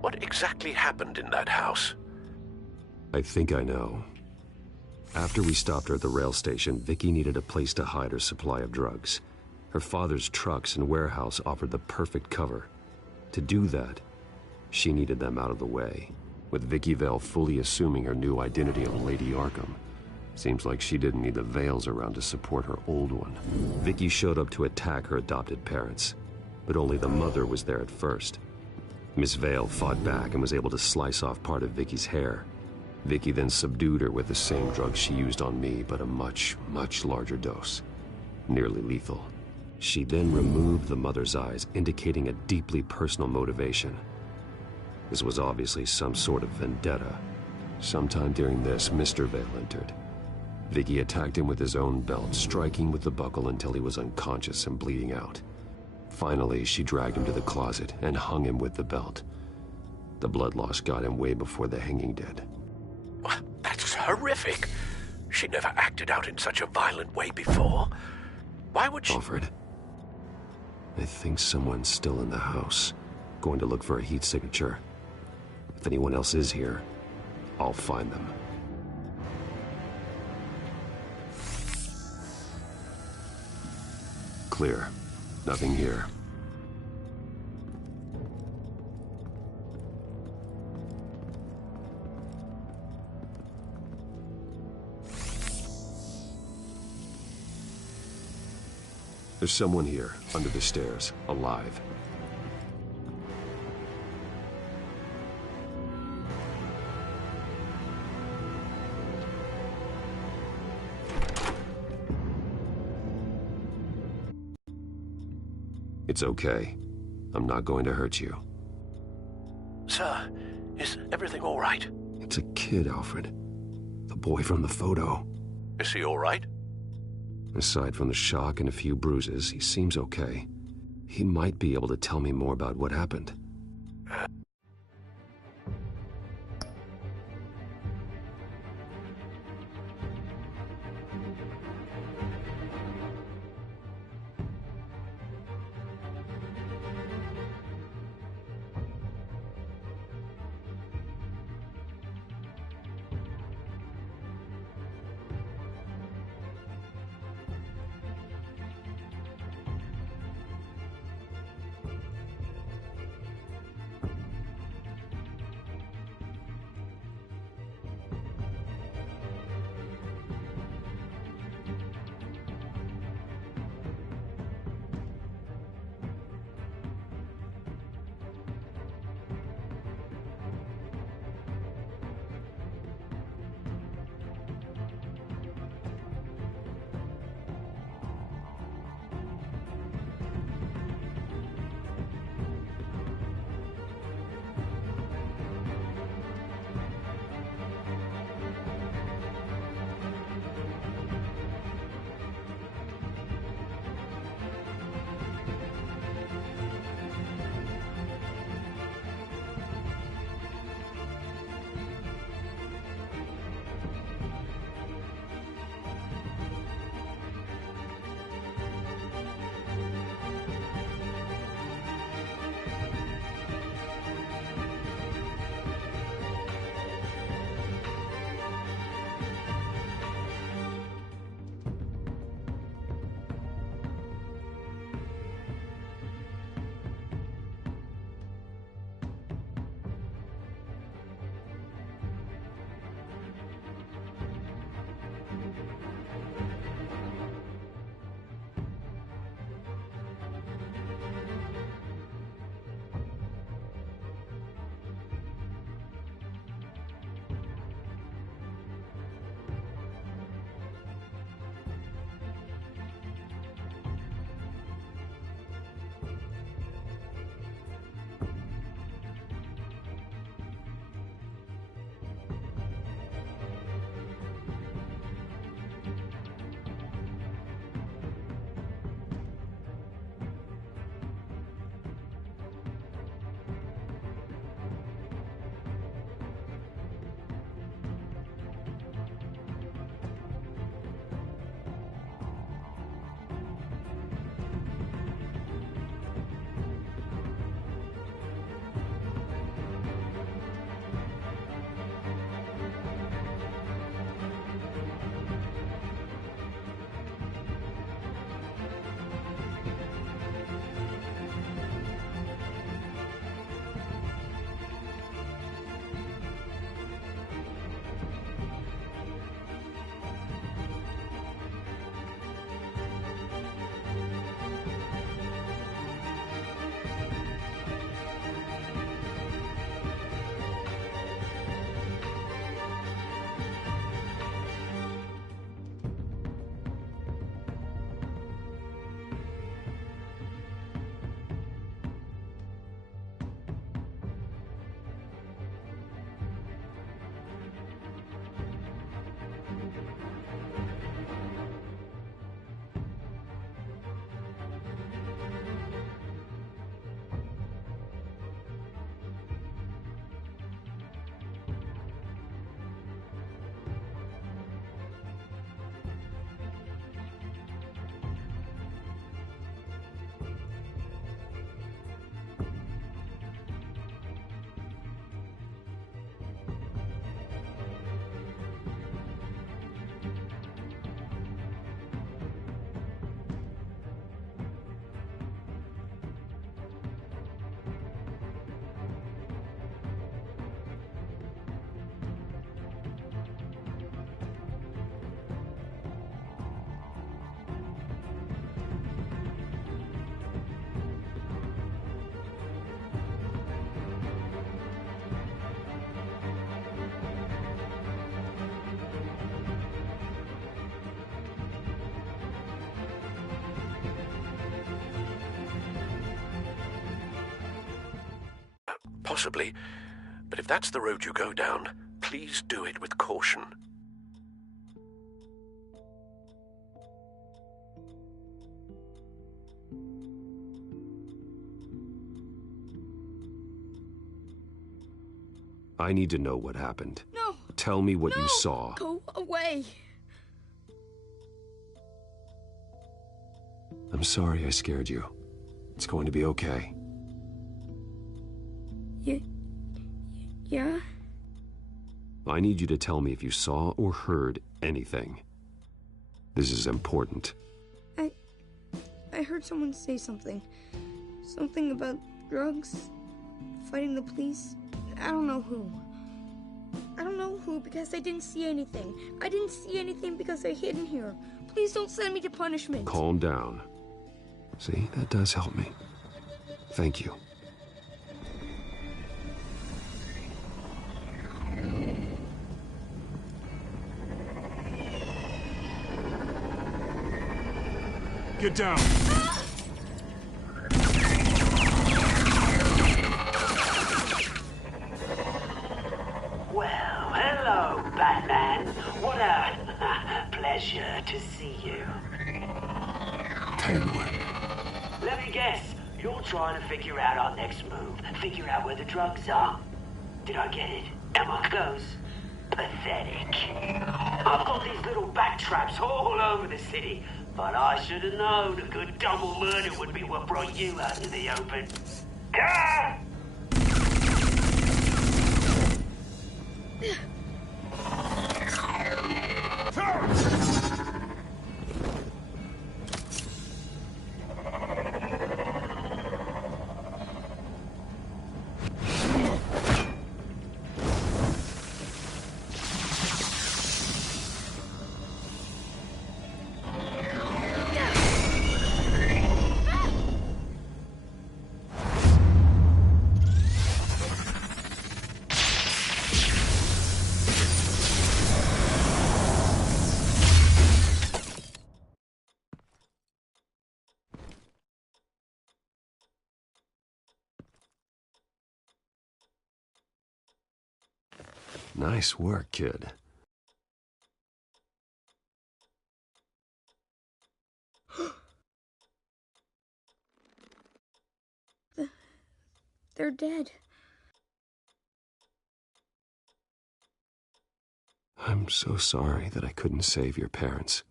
What exactly happened in that house? I think I know. After we stopped her at the rail station, Vicky needed a place to hide her supply of drugs. Her father's trucks and warehouse offered the perfect cover. To do that, she needed them out of the way, with Vicky Vale fully assuming her new identity of Lady Arkham. Seems like she didn't need the Vales around to support her old one. Vicky showed up to attack her adopted parents, but only the mother was there at first. Miss Vale fought back and was able to slice off part of Vicky's hair. Vicky then subdued her with the same drug she used on me, but a much, much larger dose. Nearly lethal. She then removed the mother's eyes, indicating a deeply personal motivation. This was obviously some sort of vendetta. Sometime during this, Mr. Vale entered. Vicky attacked him with his own belt, striking with the buckle until he was unconscious and bleeding out. Finally, she dragged him to the closet and hung him with the belt. The blood loss got him way before the hanging did. That's horrific. She never acted out in such a violent way before. Why would she... Alfred, I think someone's still in the house. Going to look for a heat signature. If anyone else is here, I'll find them. Clear. Nothing here. There's someone here, under the stairs, alive. It's okay. I'm not going to hurt you. Sir, is everything all right? It's a kid, Alfred. The boy from the photo. Is he all right? Aside from the shock and a few bruises, he seems okay. He might be able to tell me more about what happened. possibly. But if that's the road you go down, please do it with caution. I need to know what happened. No! Tell me what you saw. Go away! I'm sorry I scared you. It's going to be okay. Yeah? I need you to tell me if you saw or heard anything. This is important. I heard someone say something. Something about drugs, fighting the police. I don't know who. I don't know who because I didn't see anything. I didn't see anything because I hid in here. Please don't send me to punishment. Calm down. See, that does help me. Thank you. Get down. Well, hello, Batman. What a pleasure to see you. Penguin. Let me guess. You're trying to figure out our next move. Figure out where the drugs are. Did I get it? Am I close? Pathetic. I've got these little bat traps all over the city, but I should have known a good double murder would be what brought you out to the open. Ah! Nice work, kid. They're dead. I'm so sorry that I couldn't save your parents.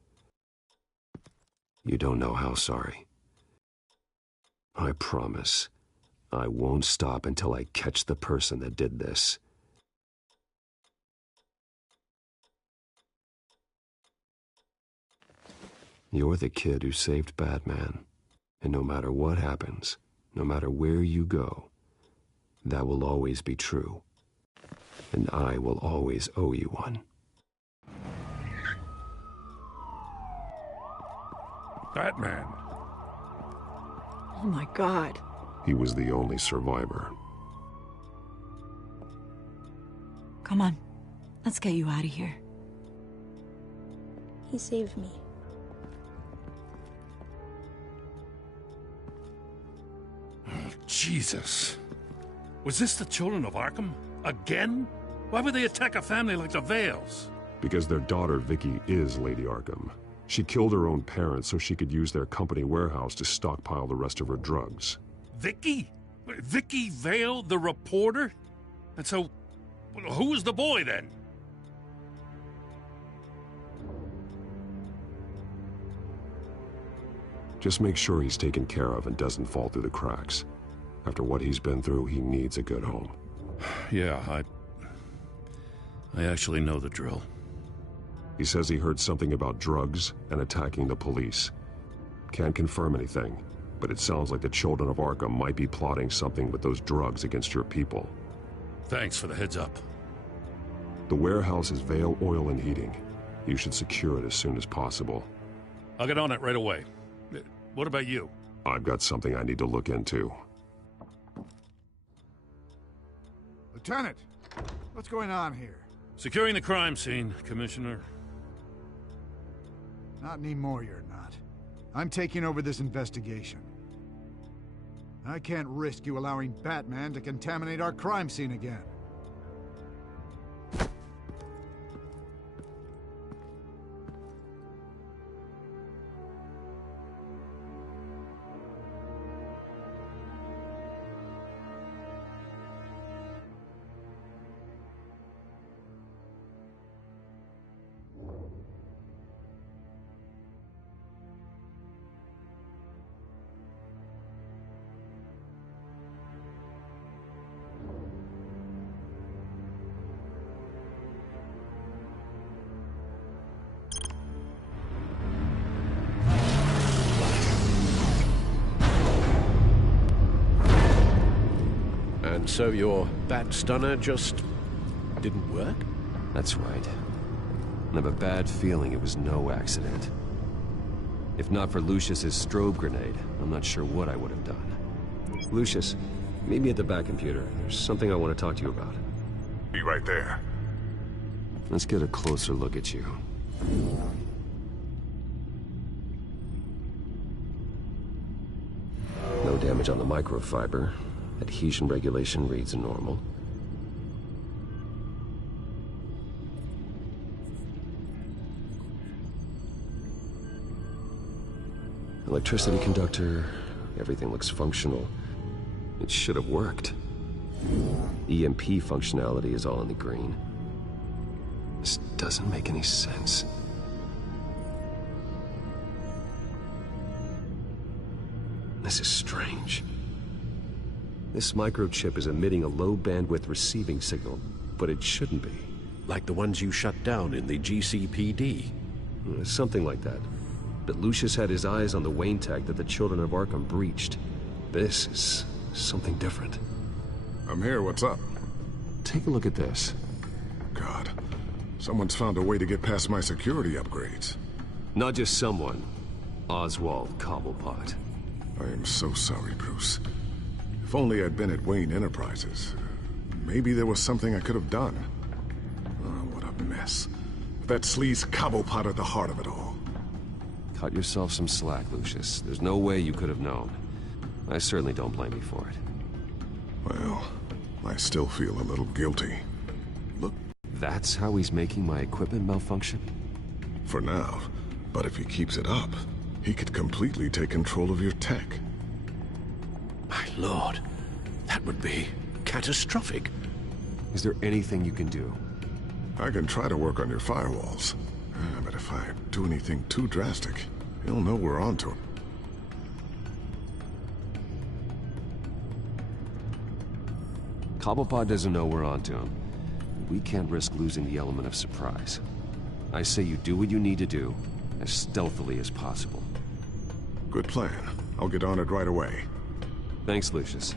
You don't know how sorry. I promise, I won't stop until I catch the person that did this. You're the kid who saved Batman, and no matter what happens, no matter where you go, that will always be true, and I will always owe you one. Batman. Oh my God. He was the only survivor. Come on, let's get you out of here. He saved me. Jesus. Was this the children of Arkham? Again? Why would they attack a family like the Vales? Because their daughter, Vicky, is Lady Arkham. She killed her own parents so she could use their company warehouse to stockpile the rest of her drugs. Vicky? Vicky Vale, the reporter? And so, who was the boy then? Just make sure he's taken care of and doesn't fall through the cracks. After what he's been through, he needs a good home. Yeah, I actually know the drill. He says he heard something about drugs and attacking the police. Can't confirm anything, but it sounds like the children of Arkham might be plotting something with those drugs against your people. Thanks for the heads up. The warehouse is Vale Oil and Heating. You should secure it as soon as possible. I'll get on it right away. What about you? I've got something I need to look into. Lieutenant, what's going on here? Securing the crime scene, Commissioner. Not anymore, you're not. I'm taking over this investigation. I can't risk you allowing Batman to contaminate our crime scene again. And so your bat stunner just didn't work? That's right. I have a bad feeling it was no accident. If not for Lucius's strobe grenade, I'm not sure what I would have done. Lucius, meet me at the back computer. There's something I want to talk to you about. Be right there. Let's get a closer look at you. No damage on the microfiber. Adhesion regulation reads normal. Electricity conductor, everything looks functional. It should have worked. EMP functionality is all in the green. This doesn't make any sense. This is strange. This microchip is emitting a low-bandwidth receiving signal, but it shouldn't be. Like the ones you shut down in the GCPD? Something like that. But Lucius had his eyes on the Wayne tag that the Children of Arkham breached. This is something different. I'm here, what's up? Take a look at this. God, someone's found a way to get past my security upgrades. Not just someone. Oswald Cobblepot. I am so sorry, Bruce. If only I'd been at Wayne Enterprises. Maybe there was something I could have done. Oh, what a mess. That sleaze Cobblepot at the heart of it all. Cut yourself some slack, Lucius. There's no way you could have known. I certainly don't blame you for it. Well, I still feel a little guilty. Look. That's how he's making my equipment malfunction? For now. But if he keeps it up, he could completely take control of your tech. My lord, that would be catastrophic. Is there anything you can do? I can try to work on your firewalls. But if I do anything too drastic, he'll know we're onto him. Cobblepot doesn't know we're onto him. We can't risk losing the element of surprise. I say you do what you need to do, as stealthily as possible. Good plan. I'll get on it right away. Thanks, Lucius.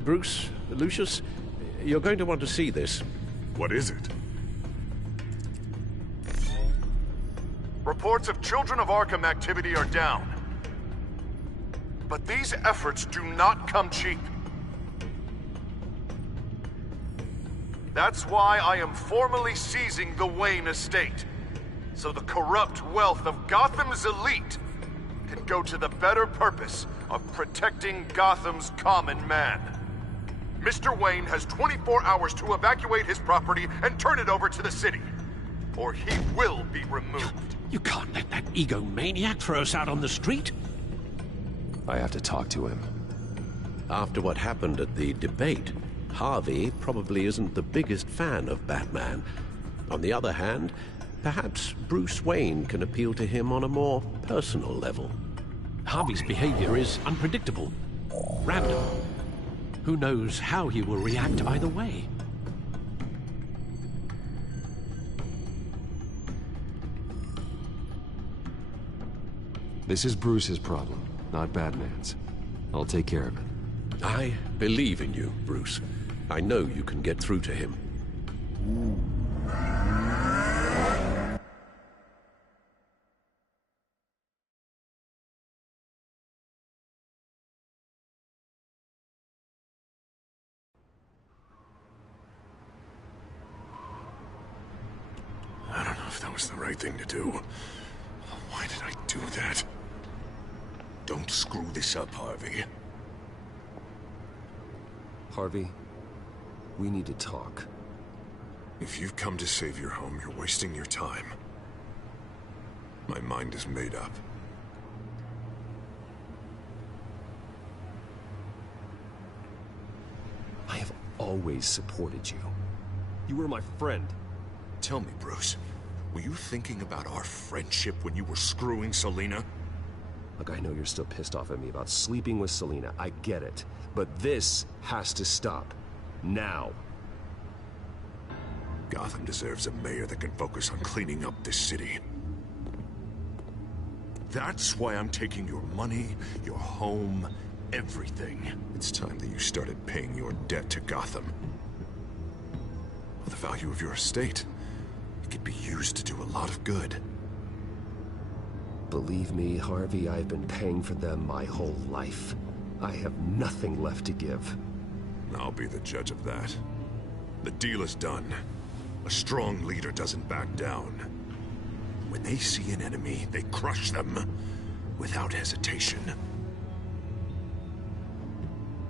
Bruce, Lucius, you're going to want to see this. What is it? Reports of Children of Arkham activity are down. But these efforts do not come cheap. That's why I am formally seizing the Wayne estate, so the corrupt wealth of Gotham's elite can go to the better purpose of protecting Gotham's common man. Mr. Wayne has 24 hours to evacuate his property and turn it over to the city, or he will be removed. You can't let that egomaniac throw us out on the street. I have to talk to him. After what happened at the debate, Harvey probably isn't the biggest fan of Batman. On the other hand, perhaps Bruce Wayne can appeal to him on a more personal level. Harvey's behavior is unpredictable, random. Who knows how he will react either way? This is Bruce's problem, not Batman's. I'll take care of it. I believe in you, Bruce. I know you can get through to him. I don't know if that was the right thing to do. Why did I do that? Don't screw this up, Harvey. Harvey, we need to talk. If you've come to save your home, you're wasting your time. My mind is made up. I have always supported you. You were my friend. Tell me, Bruce, were you thinking about our friendship when you were screwing Selina? Look, I know you're still pissed off at me about sleeping with Selina. I get it. But this has to stop. Now. Gotham deserves a mayor that can focus on cleaning up this city. That's why I'm taking your money, your home, everything. It's time that you started paying your debt to Gotham. For the value of your estate, it could be used to do a lot of good. Believe me, Harvey, I've been paying for them my whole life. I have nothing left to give. I'll be the judge of that. The deal is done. A strong leader doesn't back down. When they see an enemy, they crush them without hesitation.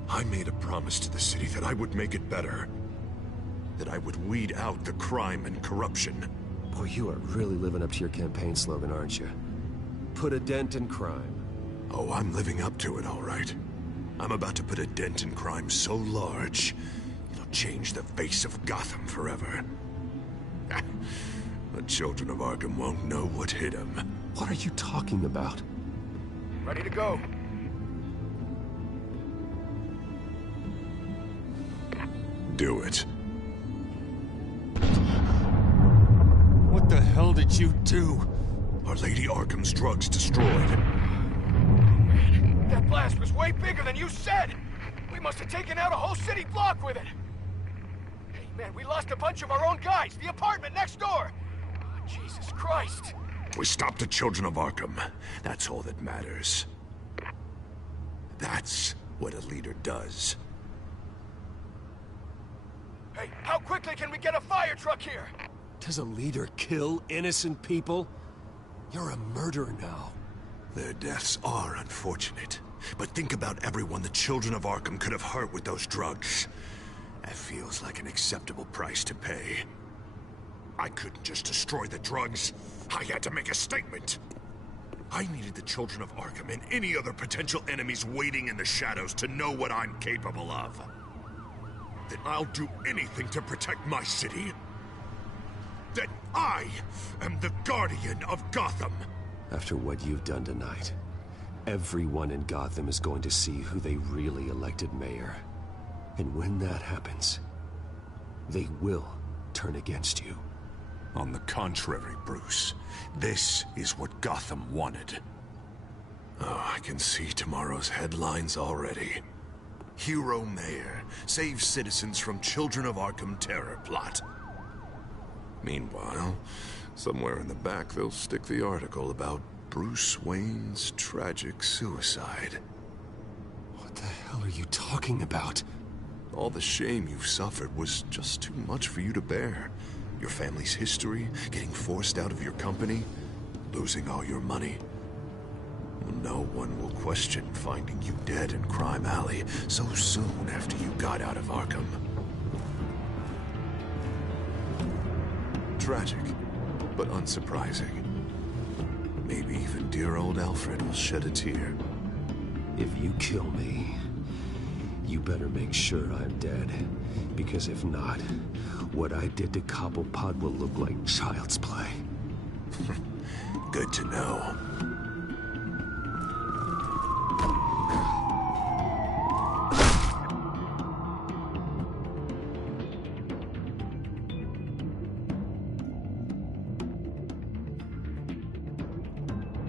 I made a promise to the city that I would make it better. That I would weed out the crime and corruption. Boy, you are really living up to your campaign slogan, aren't you? Put a dent in crime. Oh, I'm living up to it, all right. I'm about to put a dent in crime so large, it'll change the face of Gotham forever. The children of Arkham won't know what hit them. What are you talking about? Ready to go. Do it. What the hell did you do? Are Lady Arkham's drugs destroyed? That blast was way bigger than you said! We must have taken out a whole city block with it! Hey, man, we lost a bunch of our own guys! The apartment next door! Oh, Jesus Christ! We stopped the children of Arkham. That's all that matters. That's what a leader does. Hey, how quickly can we get a fire truck here? Does a leader kill innocent people? You're a murderer now. Their deaths are unfortunate. But think about everyone the children of Arkham could have hurt with those drugs. That feels like an acceptable price to pay. I couldn't just destroy the drugs. I had to make a statement. I needed the children of Arkham and any other potential enemies waiting in the shadows to know what I'm capable of. That I'll do anything to protect my city. That I am the guardian of Gotham. After what you've done tonight, everyone in Gotham is going to see who they really elected mayor. And when that happens, they will turn against you. On the contrary, Bruce, this is what Gotham wanted. Oh, I can see tomorrow's headlines already. Hero Mayor saves citizens from Children of Arkham terror plot. Meanwhile, somewhere in the back they'll stick the article about Bruce Wayne's tragic suicide. What the hell are you talking about? All the shame you've suffered was just too much for you to bear. Your family's history, getting forced out of your company, losing all your money. No one will question finding you dead in Crime Alley so soon after you got out of Arkham. Tragic, but unsurprising. Maybe even dear old Alfred will shed a tear. If you kill me, you better make sure I'm dead. Because if not, what I did to Cobblepot will look like child's play. Good to know.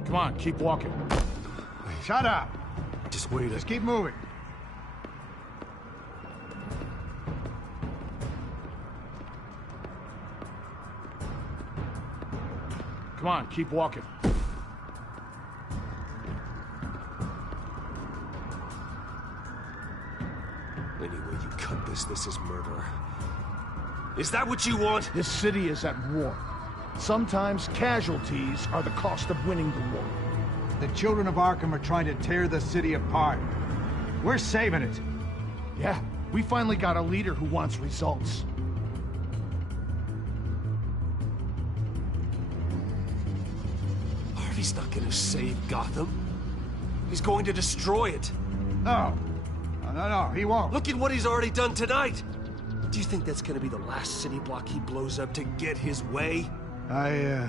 Come on, keep walking. Shut up! Just wait. Just keep moving. Come on, keep walking. Any way you cut this is murder. Is that what you want? This city is at war. Sometimes casualties are the cost of winning the war. The children of Arkham are trying to tear the city apart. We're saving it. Yeah, We finally got a leader who wants results. Harvey's not gonna save Gotham. He's going to destroy it. No. No, he won't. Look at what he's already done tonight. Do you think that's gonna be the last city block he blows up to get his way? I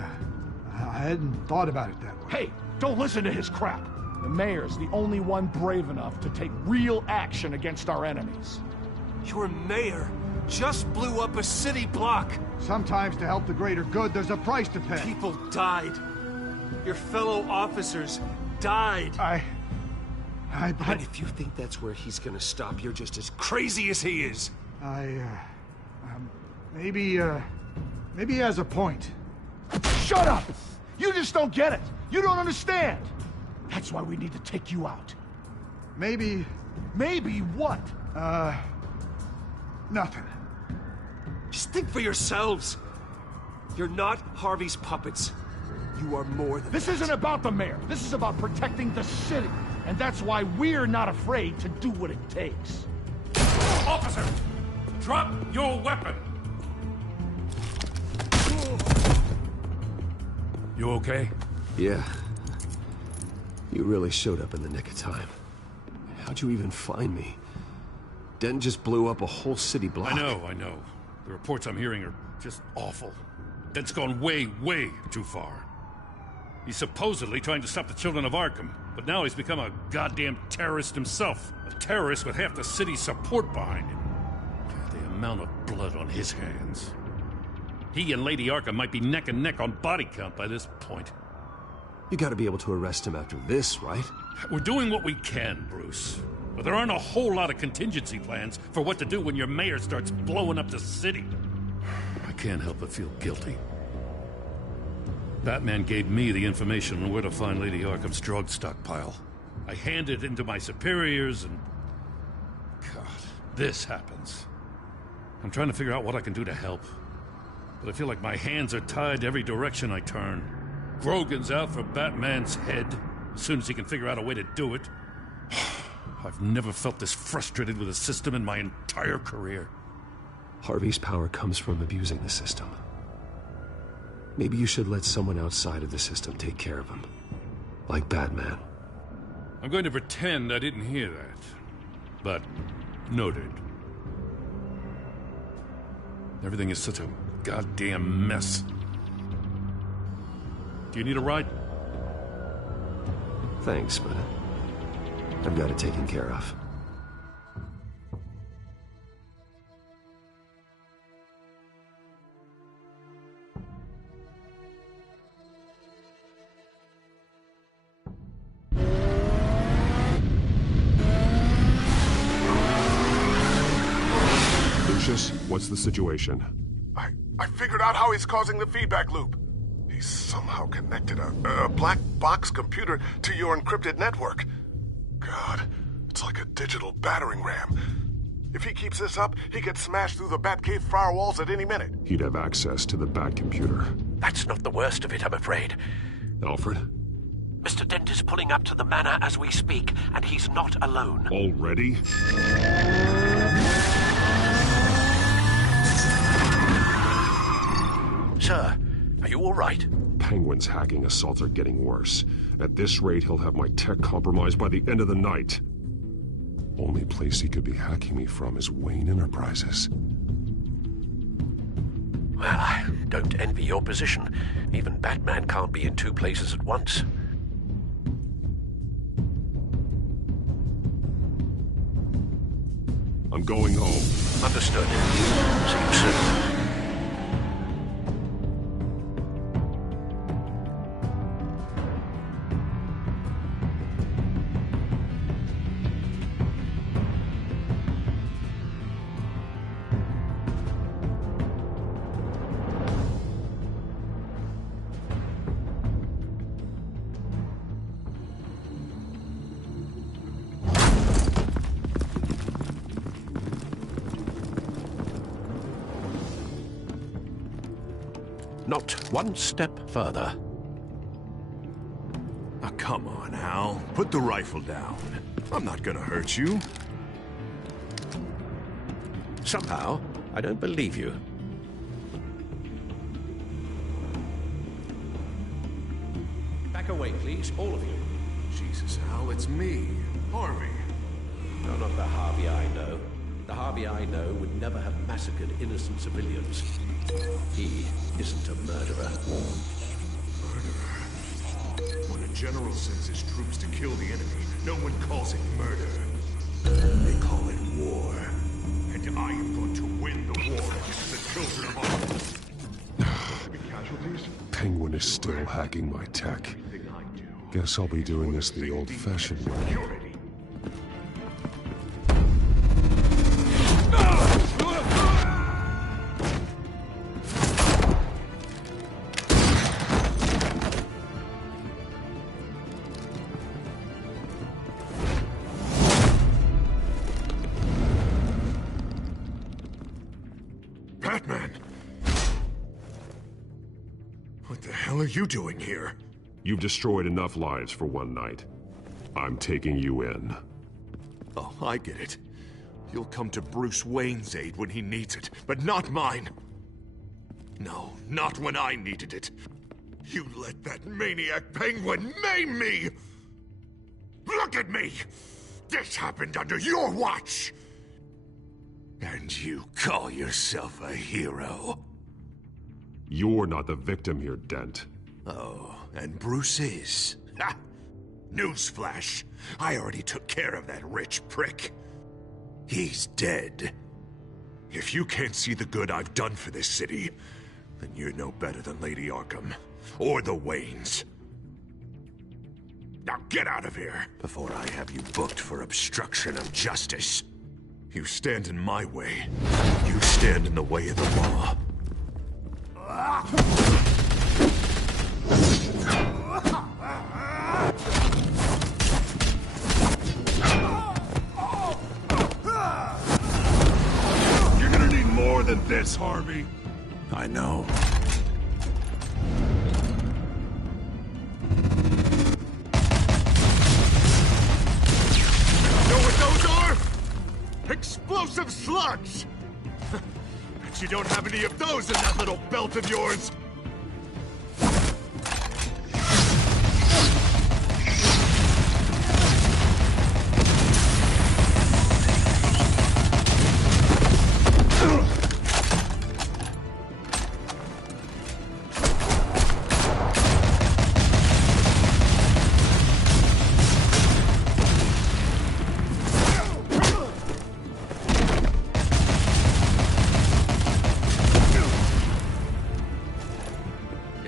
hadn't thought about it that way. Hey, don't listen to his crap. The mayor's the only one brave enough to take real action against our enemies. Your mayor just blew up a city block. Sometimes to help the greater good, there's a price to pay. People died. Your fellow officers died. But if you think that's where he's gonna stop, you're just as crazy as he is. Maybe he has a point. Shut up! You just don't get it. You don't understand. That's why we need to take you out. Maybe what? Nothing. Just think for yourselves. You're not Harvey's puppets. You are more than This isn't about the mayor. This is about protecting the city. And that's why we're not afraid to do what it takes. Officer! Drop your weapon! You okay? Yeah. You really showed up in the nick of time. How'd you even find me? Den just blew up a whole city block. I know. The reports I'm hearing are just awful. Den's gone way, way too far. He's supposedly trying to stop the children of Arkham, but now he's become a goddamn terrorist himself. A terrorist with half the city's support behind him. The amount of blood on his hands. He and Lady Arkham might be neck and neck on body count by this point. You gotta be able to arrest him after this, right? We're doing what we can, Bruce. But there aren't a whole lot of contingency plans for what to do when your mayor starts blowing up the city. I can't help but feel guilty. Batman gave me the information on where to find Lady Arkham's drug stockpile. I handed it into my superiors and... God, this happens. I'm trying to figure out what I can do to help. But I feel like my hands are tied every direction I turn. Grogan's out for Batman's head, as soon as he can figure out a way to do it. I've never felt this frustrated with a system in my entire career. Harvey's power comes from abusing the system. Maybe you should let someone outside of the system take care of him. Like Batman. I'm going to pretend I didn't hear that. But, noted. Everything is such a goddamn mess. Do you need a ride? Thanks, but I've got it taken care of. Lucius, what's the situation? I figured out how he's causing the feedback loop. He's somehow connected a black box computer to your encrypted network. God, it's like a digital battering ram. If he keeps this up, he could smash through the Batcave firewalls at any minute. He'd have access to the Bat computer. That's not the worst of it, I'm afraid. Alfred? Mr. Dent is pulling up to the manor as we speak, and he's not alone. Already? Sir, are you all right? Penguin's hacking assaults are getting worse. At this rate, he'll have my tech compromised by the end of the night. Only place he could be hacking me from is Wayne Enterprises. Well, I don't envy your position. Even Batman can't be in two places at once. I'm going home. Understood. See you soon. Not one step further. Oh, come on, Al. Put the rifle down. I'm not gonna hurt you. somehow, I don't believe you. Back away, please, all of you. Jesus, Al, it's me, Harvey. No, not the Harvey I know. The Harvey I know would never have massacred innocent civilians. He isn't a murderer. When a general sends his troops to kill the enemy, no one calls it murder. They call it war. And I am going to win the war against the children of Arkham. Casualties? Penguin is still hacking my tech. Guess I'll be doing this the old-fashioned way. Batman! What the hell are you doing here? You've destroyed enough lives for one night. I'm taking you in. Oh, I get it. You'll come to Bruce Wayne's aid when he needs it, but not mine. No, not when I needed it. You let that maniac Penguin maim me! Look at me! This happened under your watch! And you call yourself a hero? You're not the victim here, Dent. Oh, and Bruce is. Ha! Newsflash. I already took care of that rich prick. He's dead. If you can't see the good I've done for this city, then you're no better than Lady Arkham. Or the Waynes. Now get out of here, before I have you booked for obstruction of justice. You stand in my way. You stand in the way of the law. You're gonna need more than this, Harvey. I know. Know what those are? Explosive slugs! Bet you don't have any of those in that little belt of yours!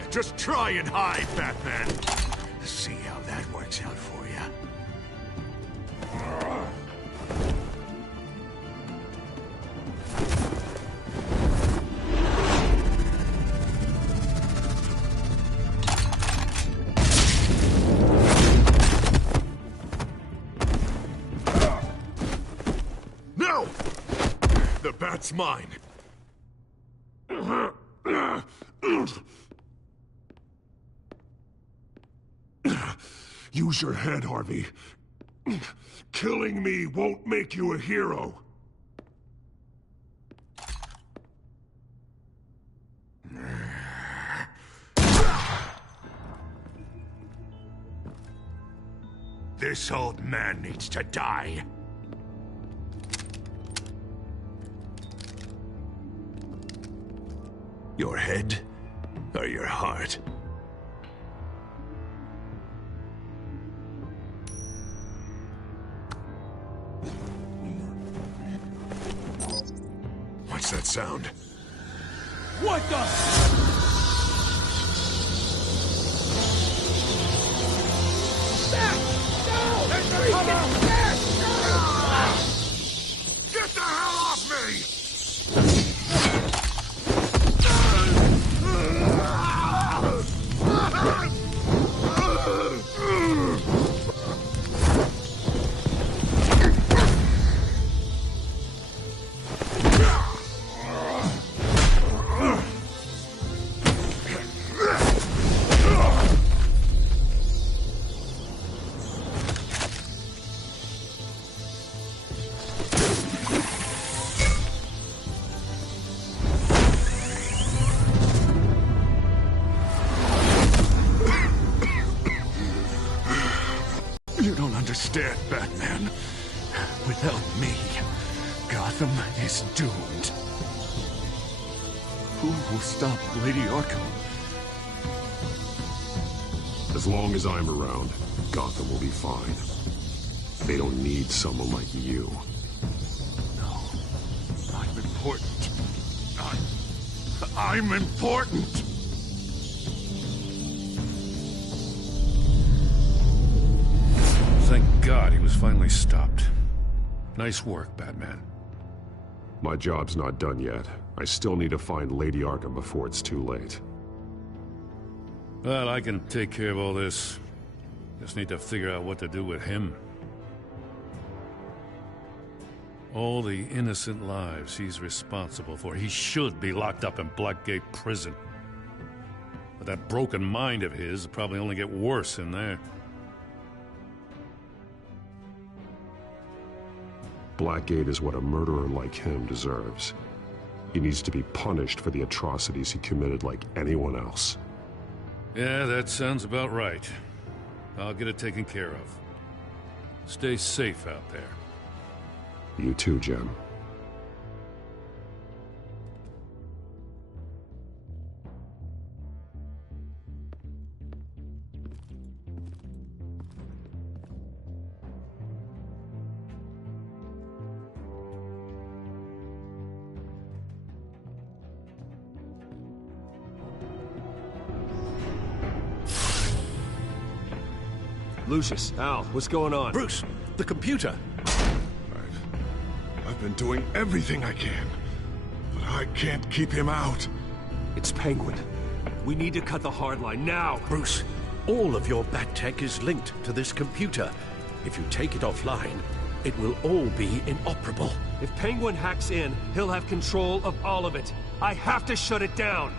Just try and hide, Batman. See how that works out for you. No! The bat's mine. Use your head, Harvey. Killing me won't make you a hero. This old man needs to die. Your head or your heart? What's that sound? What the? Get the hell off me! understand, Batman. Without me, Gotham is doomed. Who will stop Lady Arkham? As long as I'm around, Gotham will be fine. They don't need someone like you. No. I'm important. I'm important! Thank God he was finally stopped. Nice work, Batman. My job's not done yet. I still need to find Lady Arkham before it's too late. Well, I can take care of all this. Just need to figure out what to do with him. All the innocent lives he's responsible for. He should be locked up in Blackgate Prison. But that broken mind of his will probably only get worse in there. Blackgate is what a murderer like him deserves. He needs to be punished for the atrocities he committed like anyone else. Yeah, that sounds about right. I'll get it taken care of. Stay safe out there. You too, Jem. Lucius, Al, what's going on? Bruce, the computer. I've been doing everything I can, but I can't keep him out. It's Penguin. We need to cut the hard line now. Bruce, all of your bat tech is linked to this computer. If you take it offline, it will all be inoperable. If Penguin hacks in, he'll have control of all of it. I have to shut it down.